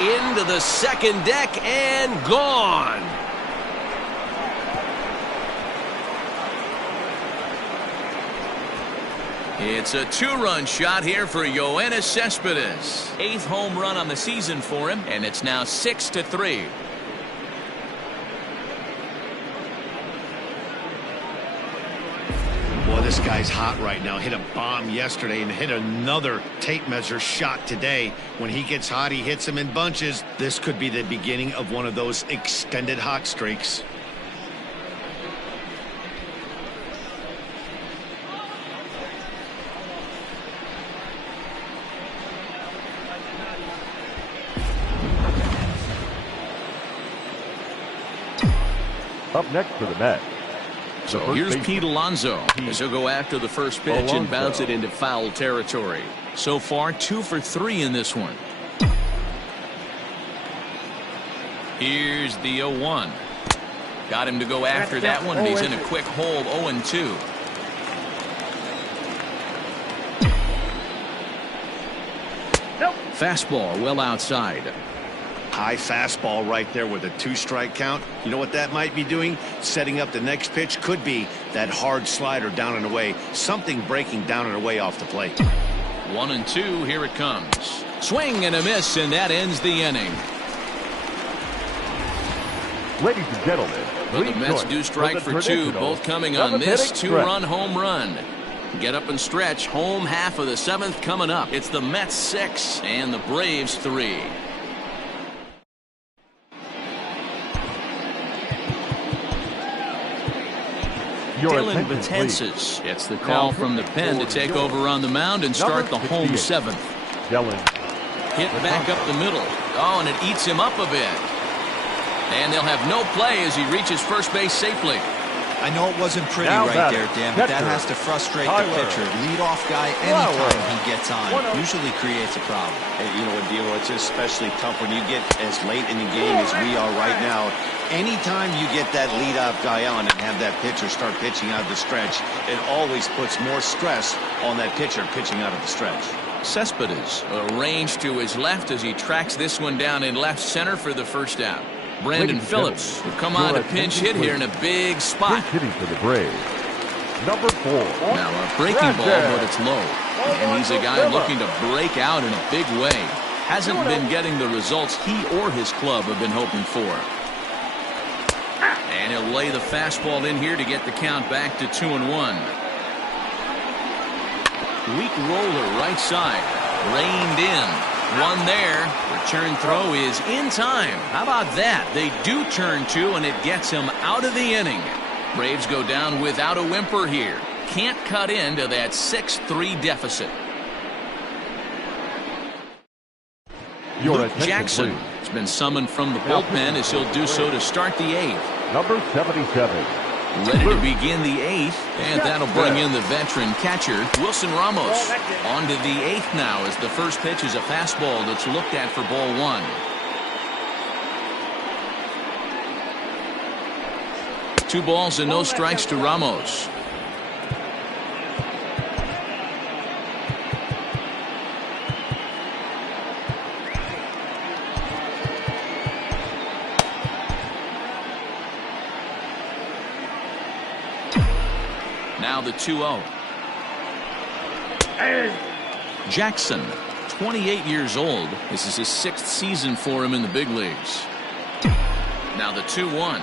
Into the second deck and gone. It's a 2-run shot here for Yoenis Cespedes. 8th home run on the season for him, and it's now 6-3. Boy, this guy's hot right now. Hit a bomb yesterday and hit another tape measure shot today. When he gets hot, he hits them in bunches. This could be the beginning of one of those extended hot streaks. Up next for the Mets. So here's Pete Alonso as he'll go after the first pitch and bounce it into foul territory. So far, 2 for 3 in this one. Here's the 0-1. Got him to go after that one, and he's in a quick hole, 0-2. Fastball well outside. High fastball right there with a 2-strike count. You know what that might be doing? Setting up the next pitch. Could be that hard slider down and away. Something breaking down and away off the plate. 1-2. Here it comes. Swing and a miss, and that ends the inning. Ladies and gentlemen, But the Mets do strike for 2, both coming on this 2-run home run. Get up and stretch. Home half of the 7th coming up. It's the Mets 6 and the Braves 3. Dylan Betances gets the call from the pen to take over on the mound and start the home 7th. Hit back up the middle. Oh, and it eats him up a bit. And they'll have no play as he reaches first base safely. I know it wasn't pretty right there, Dan, but that has to frustrate the pitcher. Leadoff guy, anytime he gets on, usually creates a problem. Hey, you know what, Dilo, it's especially tough when you get as late in the game as we are right now. Anytime you get that leadoff guy on and have that pitcher start pitching out of the stretch, it always puts more stress on that pitcher pitching out of the stretch. Cespedes arranged to his left as he tracks this one down in left center for the first out. Brandon Phillips will come on to pinch hit here in a big spot. Hitting for the Braves. Number 4. Now a breaking ball, but it's low. And he's a guy looking to break out in a big way. Hasn't been getting the results he or his club have been hoping for. And he'll lay the fastball in here to get the count back to 2-1. Weak roller right side. Reined in. One there. Return throw is in time. How about that? They do turn 2, and it gets him out of the inning. Braves go down without a whimper here. Can't cut into that 6-3 deficit. Luke Jackson has been summoned from the bullpen as he'll do so to start the 8th. Number 77. Ready to begin the 8th, and that'll bring in the veteran catcher, Wilson Ramos. On to the 8th now as the first pitch is a fastball that's looked at for ball 1. Two balls and no strikes to Ramos. Now the 2-0. Jackson, 28 years old. This is his 6th season for him in the big leagues. Now the 2-1.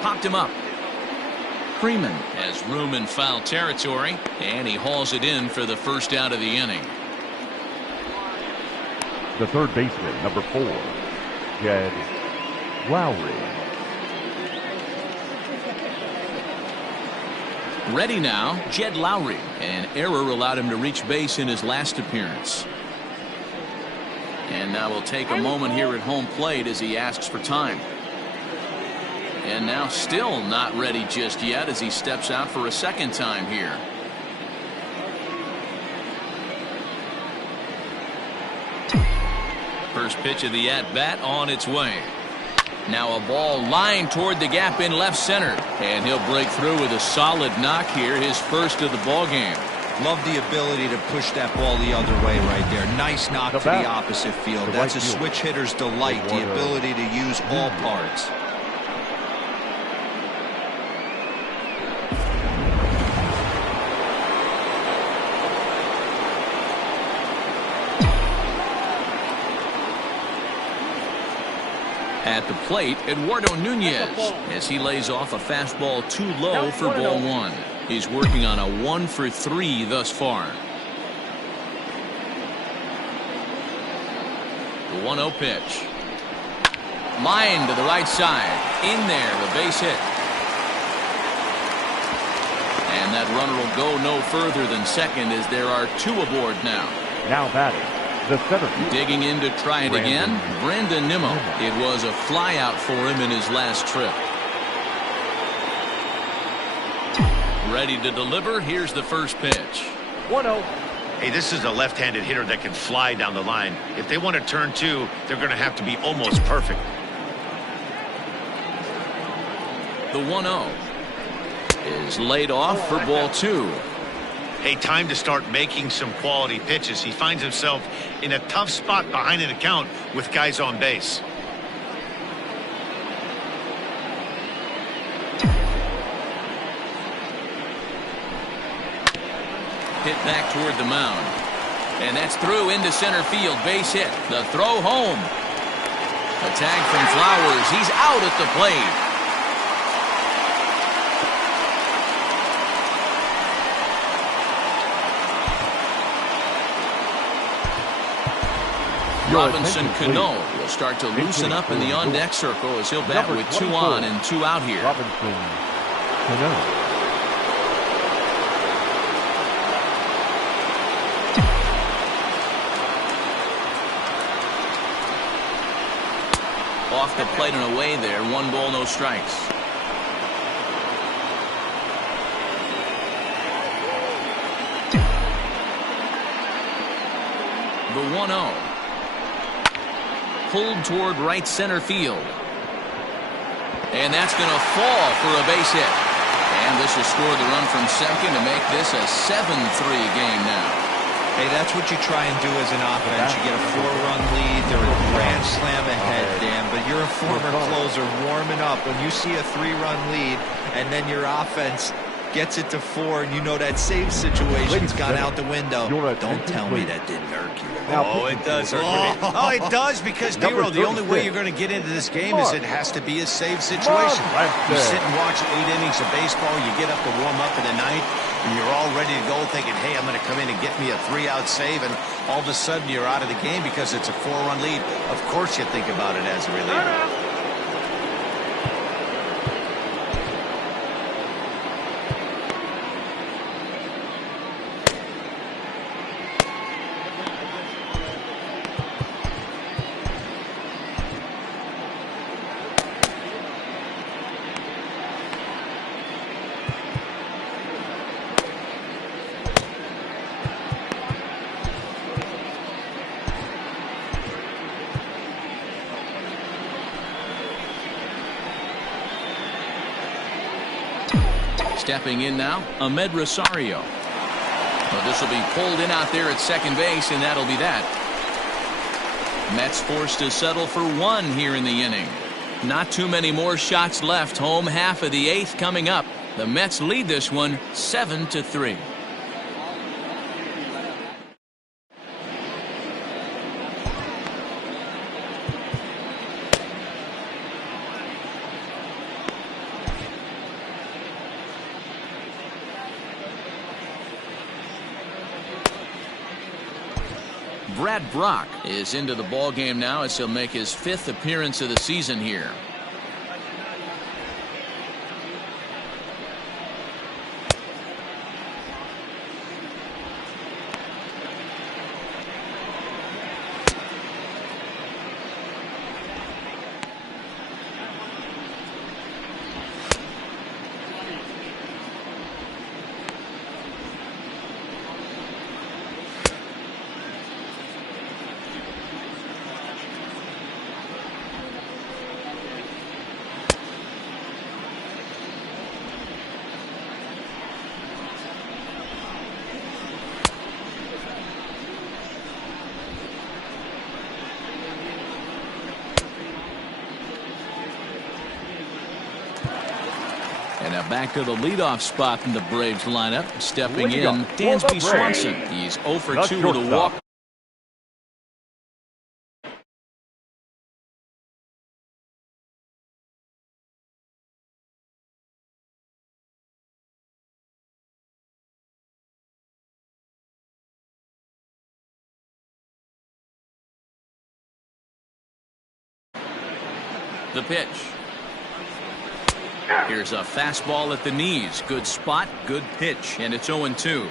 Popped him up. Freeman has room in foul territory, and he hauls it in for the first out of the inning. The third baseman, number 4, Jed Lowry. Ready now, Jed Lowry. An error allowed him to reach base in his last appearance. And now we'll take a moment here at home plate as he asks for time. And now still not ready just yet as he steps out for a second time here. First pitch of the at-bat on its way. Now a ball lined toward the gap in left center. And he'll break through with a solid knock here, his first of the ball game. Love the ability to push that ball the other way right there. Nice knock to the opposite field. That's a switch hitter's delight, the ability to use all parts. At the plate, Eduardo Nunez, as he lays off a fastball too low for ball one. He's working on a 1-for-3 thus far. The 1-0 pitch. Line to the right side. In there, the base hit. And that runner will go no further than second as there are two aboard now. Now batting, the center fielder. Digging in to try it again, Brandon Nimmo. It was a fly out for him in his last trip. Ready to deliver. Here's the first pitch. 1-0. Hey, this is a left-handed hitter that can fly down the line. If they want to turn two, they're going to have to be almost perfect. The 1-0 is laid off for ball two. Hey, time to start making some quality pitches. He finds himself in a tough spot behind an account with guys on base. Hit back toward the mound. And that's through into center field. Base hit. The throw home. A tag from Flowers. He's out at the plate. Robinson Cano will start to loosen up in the on-deck circle as he'll bat with 2 on and 2 out here. Robinson Cano. Off the plate and away there. 1 ball, no strikes. The 1-0. Pulled toward right center field. And that's going to fall for a base hit. And this will score the run from second to make this a 7-3 game now. Hey, that's what you try and do as an offense. You get a 4-run lead. They're a grand slam ahead, Dan. But you're a former closer warming up. When you see a 3-run lead and then your offense gets it to 4 and you know that save situation's gone out the window. Don't tell me that didn't irk you. Oh, it does hurt me. Oh, it does, because, D-Roll, the only way you're going to get into this game is it has to be a save situation. You sit and watch 8 innings of baseball, you get up to warm up in the ninth, and you're all ready to go thinking, hey, I'm going to come in and get me a 3-out save, and all of a sudden you're out of the game because it's a 4-run lead. Of course you think about it as a reliever. Stepping in now, Ahmed Rosario. Well, this will be pulled in out there at second base, and that'll be that. Mets forced to settle for 1 here in the inning. Not too many more shots left. Home half of the 8th coming up. The Mets lead this one 7-3. Brad Brock is into the ball game now as he'll make his 5th appearance of the season here. And now back to the leadoff spot in the Braves lineup. Stepping in, Dansby Swanson. He's 0 for 2 with a walk. The pitch. Here's a fastball at the knees. Good spot, good pitch, and it's 0-2.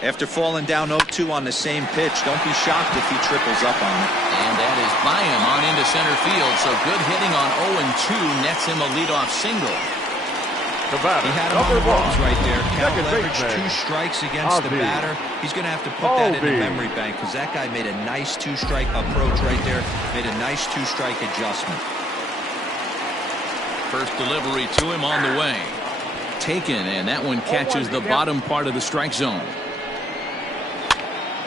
After falling down 0-2 on the same pitch, don't be shocked if he triples up on it. And that is by him on into center field. So good hitting on 0-2 nets him a leadoff single. The batter, he had him on the ropes right there. Count leverage, baseman, 2 strikes against the batter. He's going to have to put that in the memory bank because that guy made a nice 2-strike approach right there. Made a nice 2-strike adjustment. First delivery to him on the way. Taken, and that one catches the bottom part of the strike zone.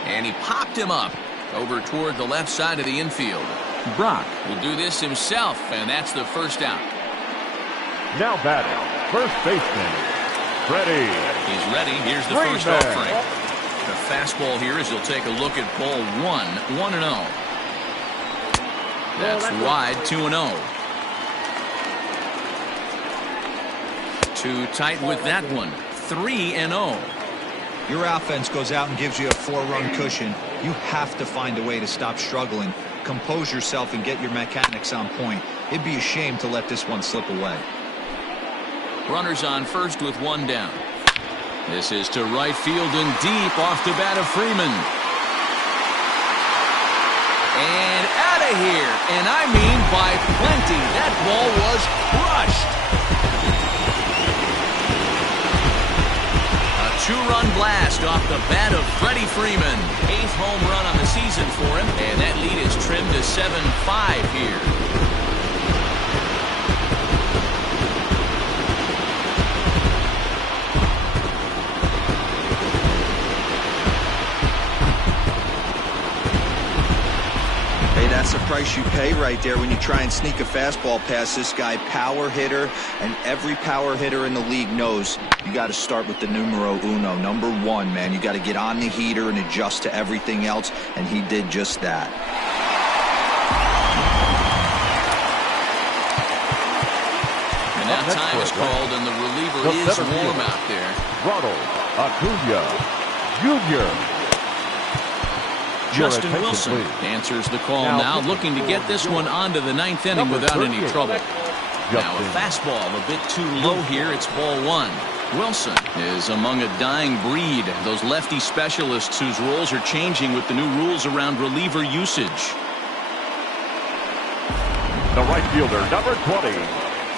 And he popped him up over toward the left side of the infield. Brock will do this himself, and that's the first out. Now batting, first baseman, Freddie. He's ready. Here's the first offering. The fastball here as he'll take a look at ball 1, 1-0. That's wide, 2-0. Too tight with that one, 3-0. Your offense goes out and gives you a 4-run cushion. You have to find a way to stop struggling. Compose yourself and get your mechanics on point. It'd be a shame to let this one slip away. Runners on first with 1 down. This is to right field and deep off the bat of Freeman. And out of here. And I mean by plenty. That ball was crushed. A 2-run blast off the bat of Freddie Freeman. 8th home run on the season for him. And that lead is trimmed to 7-5 here. That's the price you pay right there when you try and sneak a fastball past this guy. Power hitter, and every power hitter in the league knows you got to start with the numero uno, number 1, man. You got to get on the heater and adjust to everything else, and he did just that. And now time is called, and the reliever is warm out there. Ronald Acuna Jr. Justin Wilson answers the call now, looking to get this one onto the 9th inning without any trouble. Now a fastball a bit too low here. It's ball 1. Wilson is among a dying breed, those lefty specialists whose roles are changing with the new rules around reliever usage. The right fielder, number 20.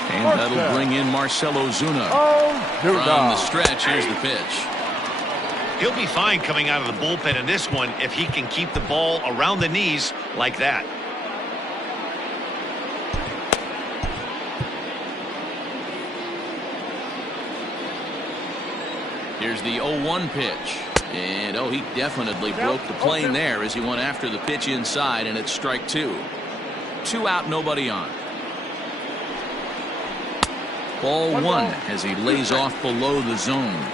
And that'll bring in Marcell Ozuna. From the stretch, here's the pitch. He'll be fine coming out of the bullpen in this one if he can keep the ball around the knees like that. Here's the 0-1 pitch. And, he definitely broke the plane there as he went after the pitch inside, and it's strike 2. 2 out, nobody on. Ball 1 as he lays off below the zone.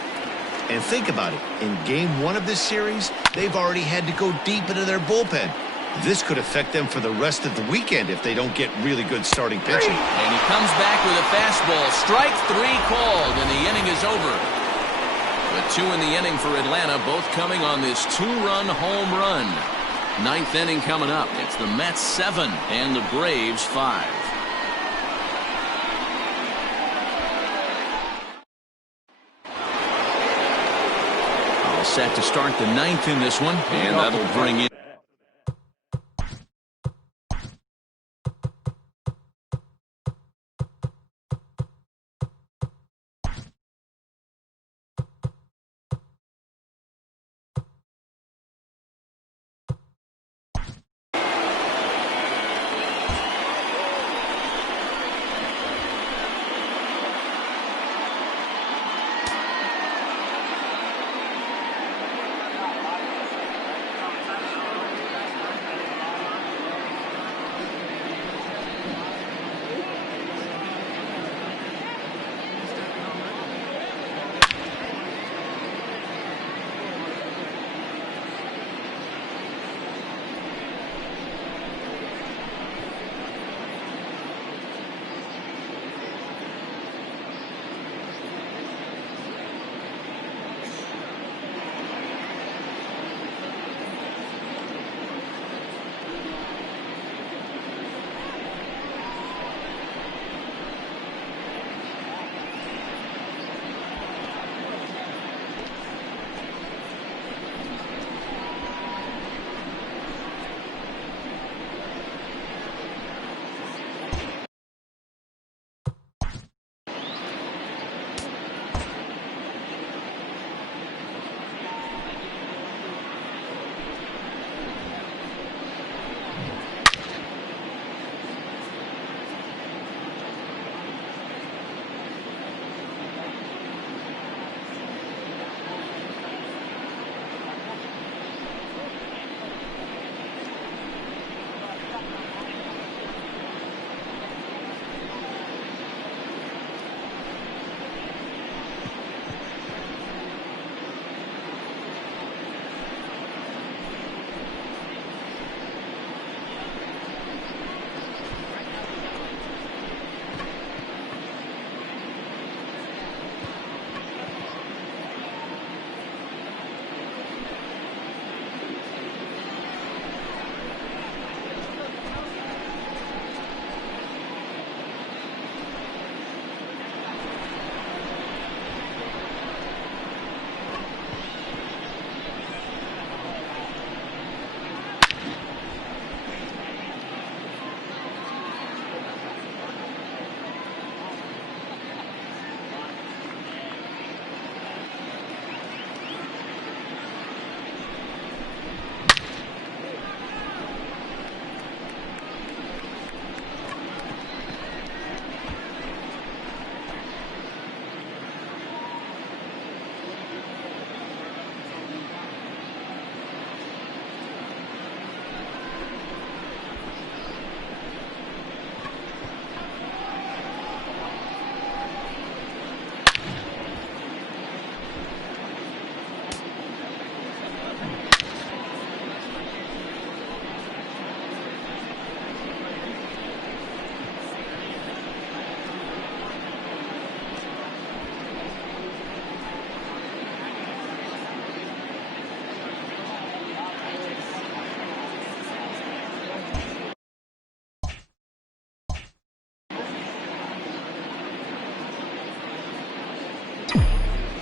And think about it. In game 1 of this series, they've already had to go deep into their bullpen. This could affect them for the rest of the weekend if they don't get really good starting pitching. And he comes back with a fastball. Strike 3 called, and the inning is over. The 2 in the inning for Atlanta, both coming on this 2-run home run. 9th inning coming up. It's the Mets 7 and the Braves 5. Set to start the 9th in this one, and that'll bring in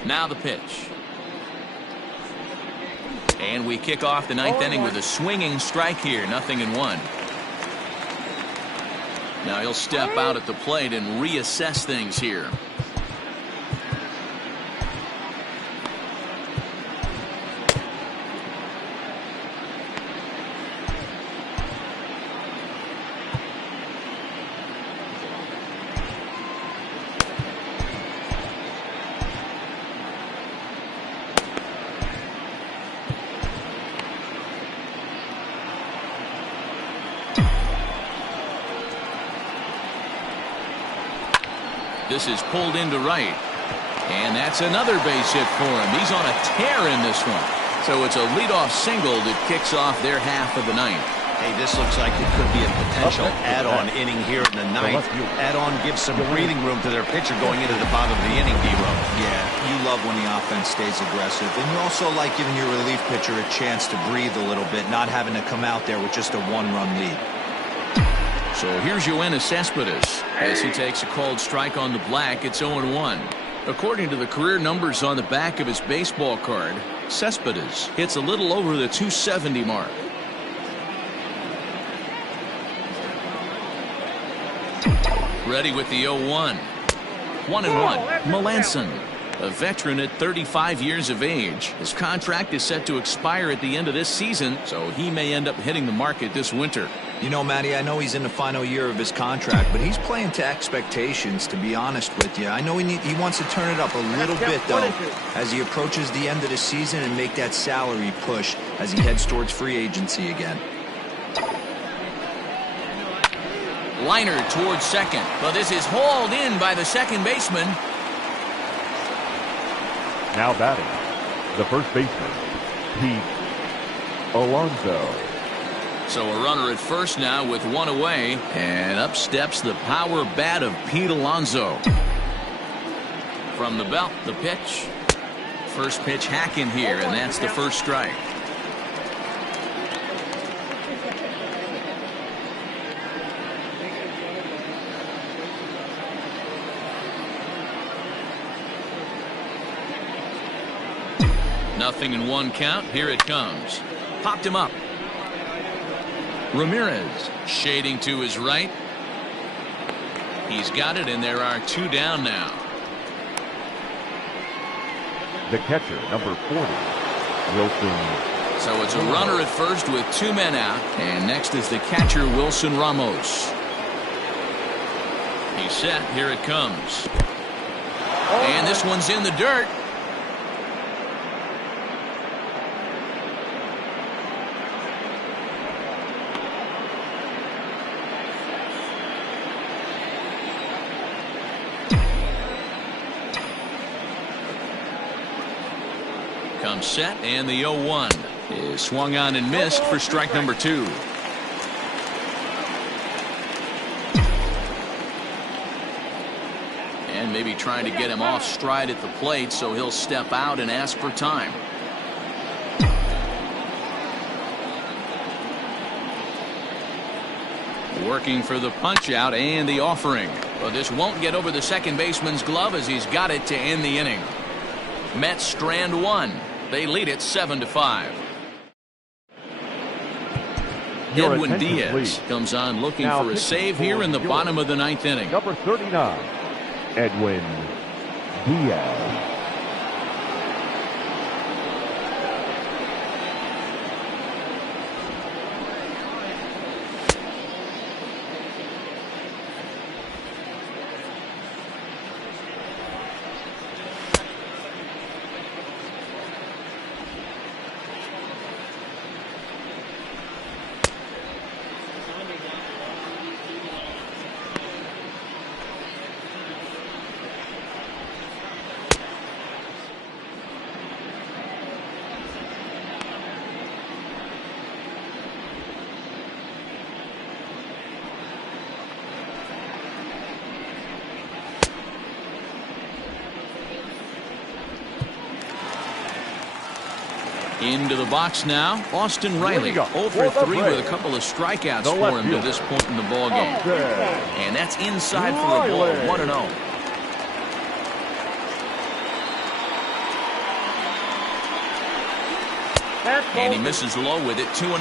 Now the pitch. And we kick off the ninth inning with a swinging strike here. 0-1. Now he'll step out at the plate and reassess things here. This is pulled into right. And that's another base hit for him. He's on a tear in this one. So it's a leadoff single that kicks off their half of the ninth. Hey, this looks like it could be a potential add-on inning here in the ninth. Add-on gives some breathing room to their pitcher going into the bottom of the inning, D-Row. Yeah, you love when the offense stays aggressive. And you also like giving your relief pitcher a chance to breathe a little bit, not having to come out there with just a one-run lead. So here's Yoenis Cespedes as he takes a called strike on the black. It's 0-1. According to the career numbers on the back of his baseball card, Cespedes hits a little over the 270 mark. Ready with the 0-1. 1-1. Melanson, a veteran at 35 years of age. His contract is set to expire at the end of this season, so he may end up hitting the market this winter. You know, Matty, I know he's in the final year of his contract, but he's playing to expectations, to be honest with you. I know he wants to turn it up a little bit, though, as he approaches the end of the season and make that salary push as he heads towards free agency again. Liner towards second. Well, this is hauled in by the second baseman. Now batting, the first baseman, Pete Alonso. So a runner at first now with one away, and up steps the power bat of Pete Alonso. From the belt, the pitch. First pitch hacking here, and that's the first strike. Nothing in one count. Here it comes. Popped him up. Ramirez shading to his right. He's got it, and there are two down now. The catcher, number 40, Wilson. So it's a runner at first with two men out, and next is the catcher, Wilson Ramos. He's set. Here it comes. And this one's in the dirt. Comes set, and the 0-1 is swung on and missed for strike number 2. And maybe trying to get him off stride at the plate, so he'll step out and ask for time. Working for the punch out and the offering. Well, this won't get over the second baseman's glove as he's got it to end the inning. Mets strand one. They lead it 7-5. Edwin Diaz comes on looking now for a save here in the bottom of the ninth inning. Number 39, Edwin Diaz. Into the box now, Austin Riley. 0 for 3 with a couple of strikeouts for him to this point in the ballgame. And that's inside for a ball, 1-0. And he misses low with it, 2-0.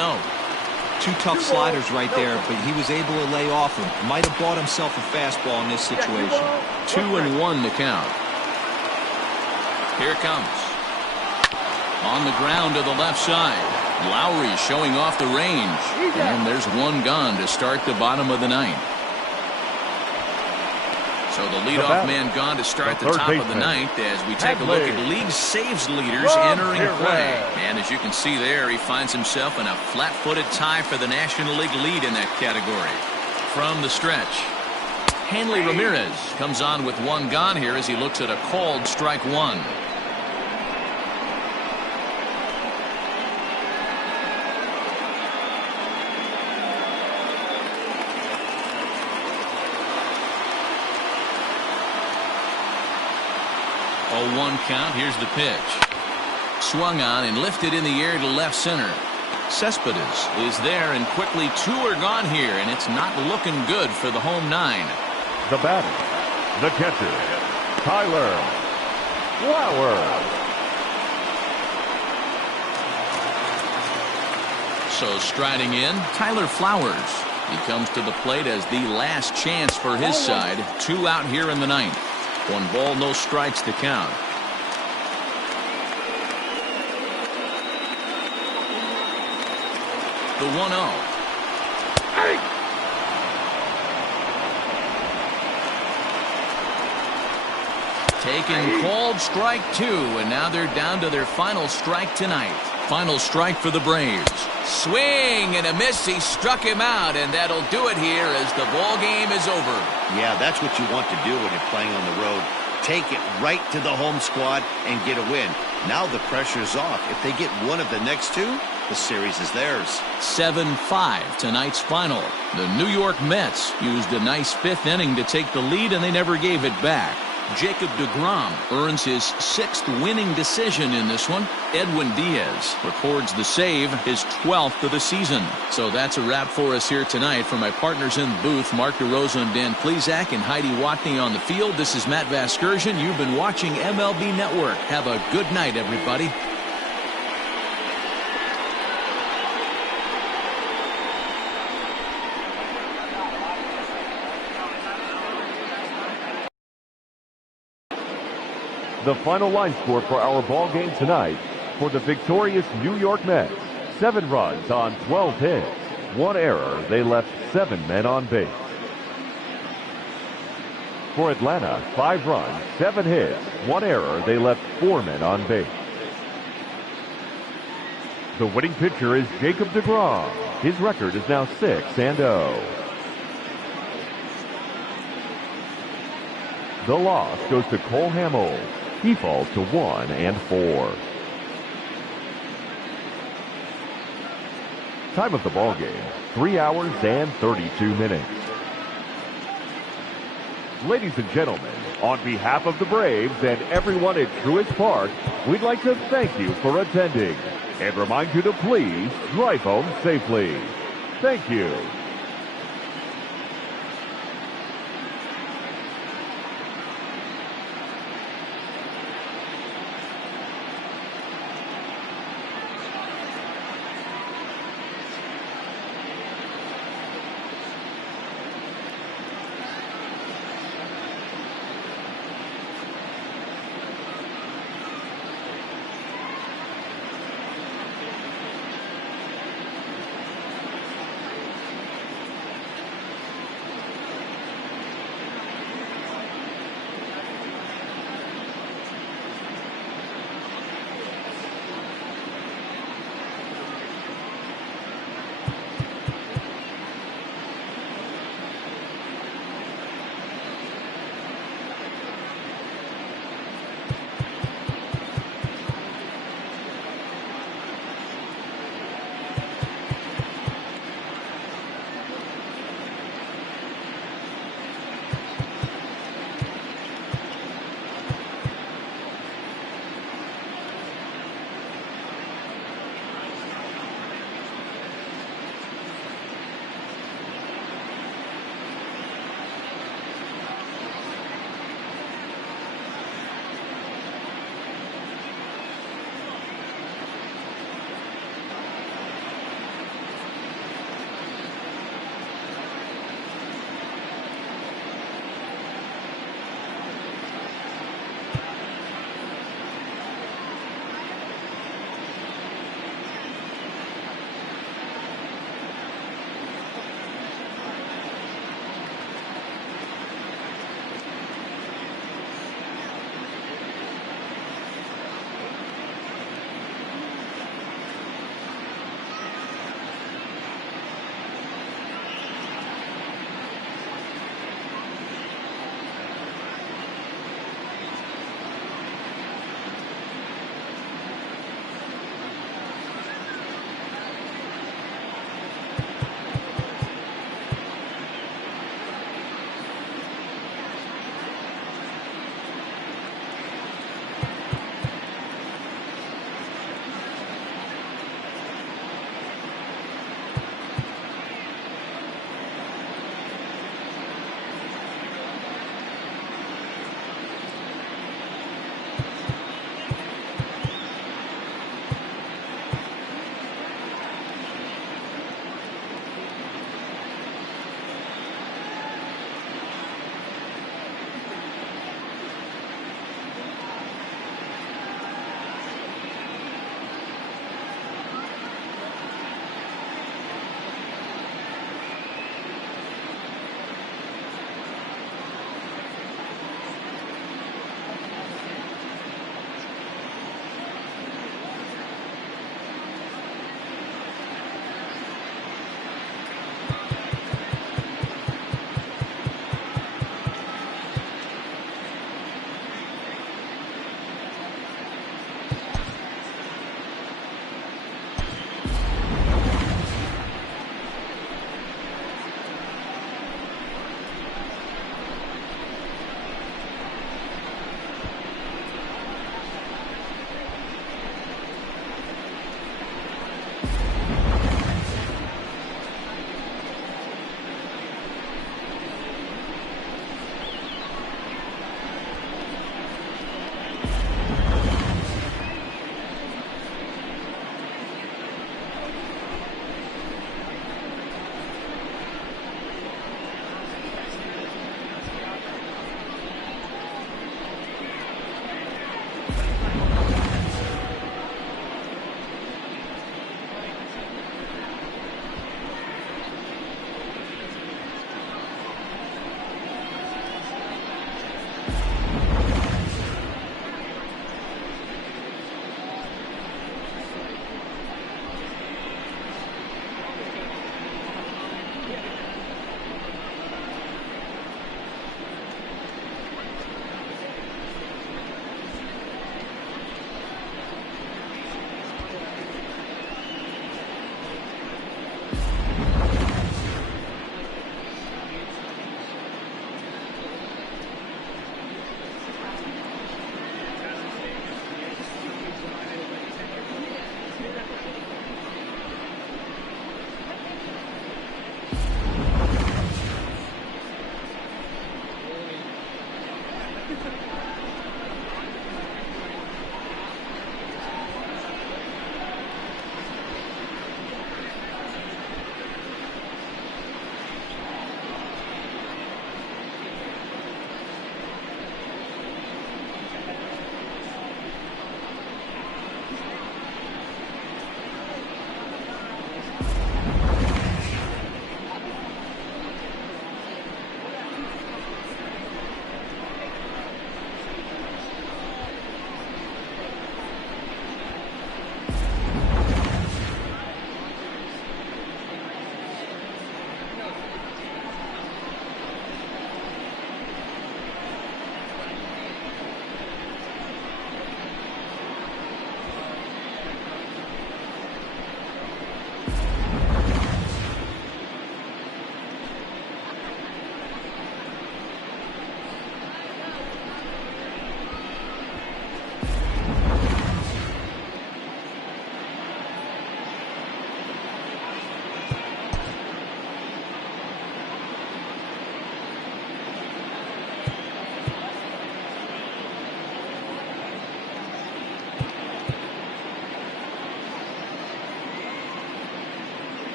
Two tough sliders right there, but he was able to lay off him. Might have bought himself a fastball in this situation. 2-1 to count. Here it comes. On the ground to the left side. Lowry showing off the range. And there's one gone to start the bottom of the ninth. So the leadoff man gone to start the top of the ninth as we take a look at league saves leaders entering play. And as you can see there, he finds himself in a flat-footed tie for the National League lead in that category. From the stretch, Hanley Ramirez comes on with one gone here as he looks at a called strike one. One count. Here's the pitch. Swung on and lifted in the air to left center. Cespedes is there, and quickly two are gone here, and it's not looking good for the home nine. The batter, the catcher, Tyler Flowers. So striding in, Tyler Flowers. He comes to the plate as the last chance for his side. Two out here in the ninth. One ball, no strikes to count. The 1-0. Taken, called strike two, and now they're down to their final strike tonight. Final strike for the Braves. Swing and a miss. He struck him out, and that'll do it here as the ball game is over. Yeah, that's what you want to do when you're playing on the road. Take it right to the home squad and get a win. Now the pressure's off. If they get one of the next two, the series is theirs. 7-5 tonight's final. The New York Mets used a nice fifth inning to take the lead, and they never gave it back. Jacob deGrom earns his sixth winning decision in this one. Edwin Diaz records the save, his 12th of the season. So that's a wrap for us here tonight. For my partners in the booth, Mark DeRosa and Dan Plesac, and Heidi Watney on the field, this is Matt Vasgersian. You've been watching MLB Network. Have a good night, everybody. The final line score for our ball game tonight for the victorious New York Mets. 7 runs on 12 hits. 1 error. They left 7 men on base. For Atlanta, 5 runs, 7 hits. 1 error. They left 4 men on base. The winning pitcher is Jacob deGrom. His record is now 6-0. The loss goes to Cole Hamels. He falls to 1-4. Time of the ball game, 3 hours and 32 minutes. Ladies and gentlemen, on behalf of the Braves and everyone at Truist Park, we'd like to thank you for attending and remind you to please drive home safely. Thank you.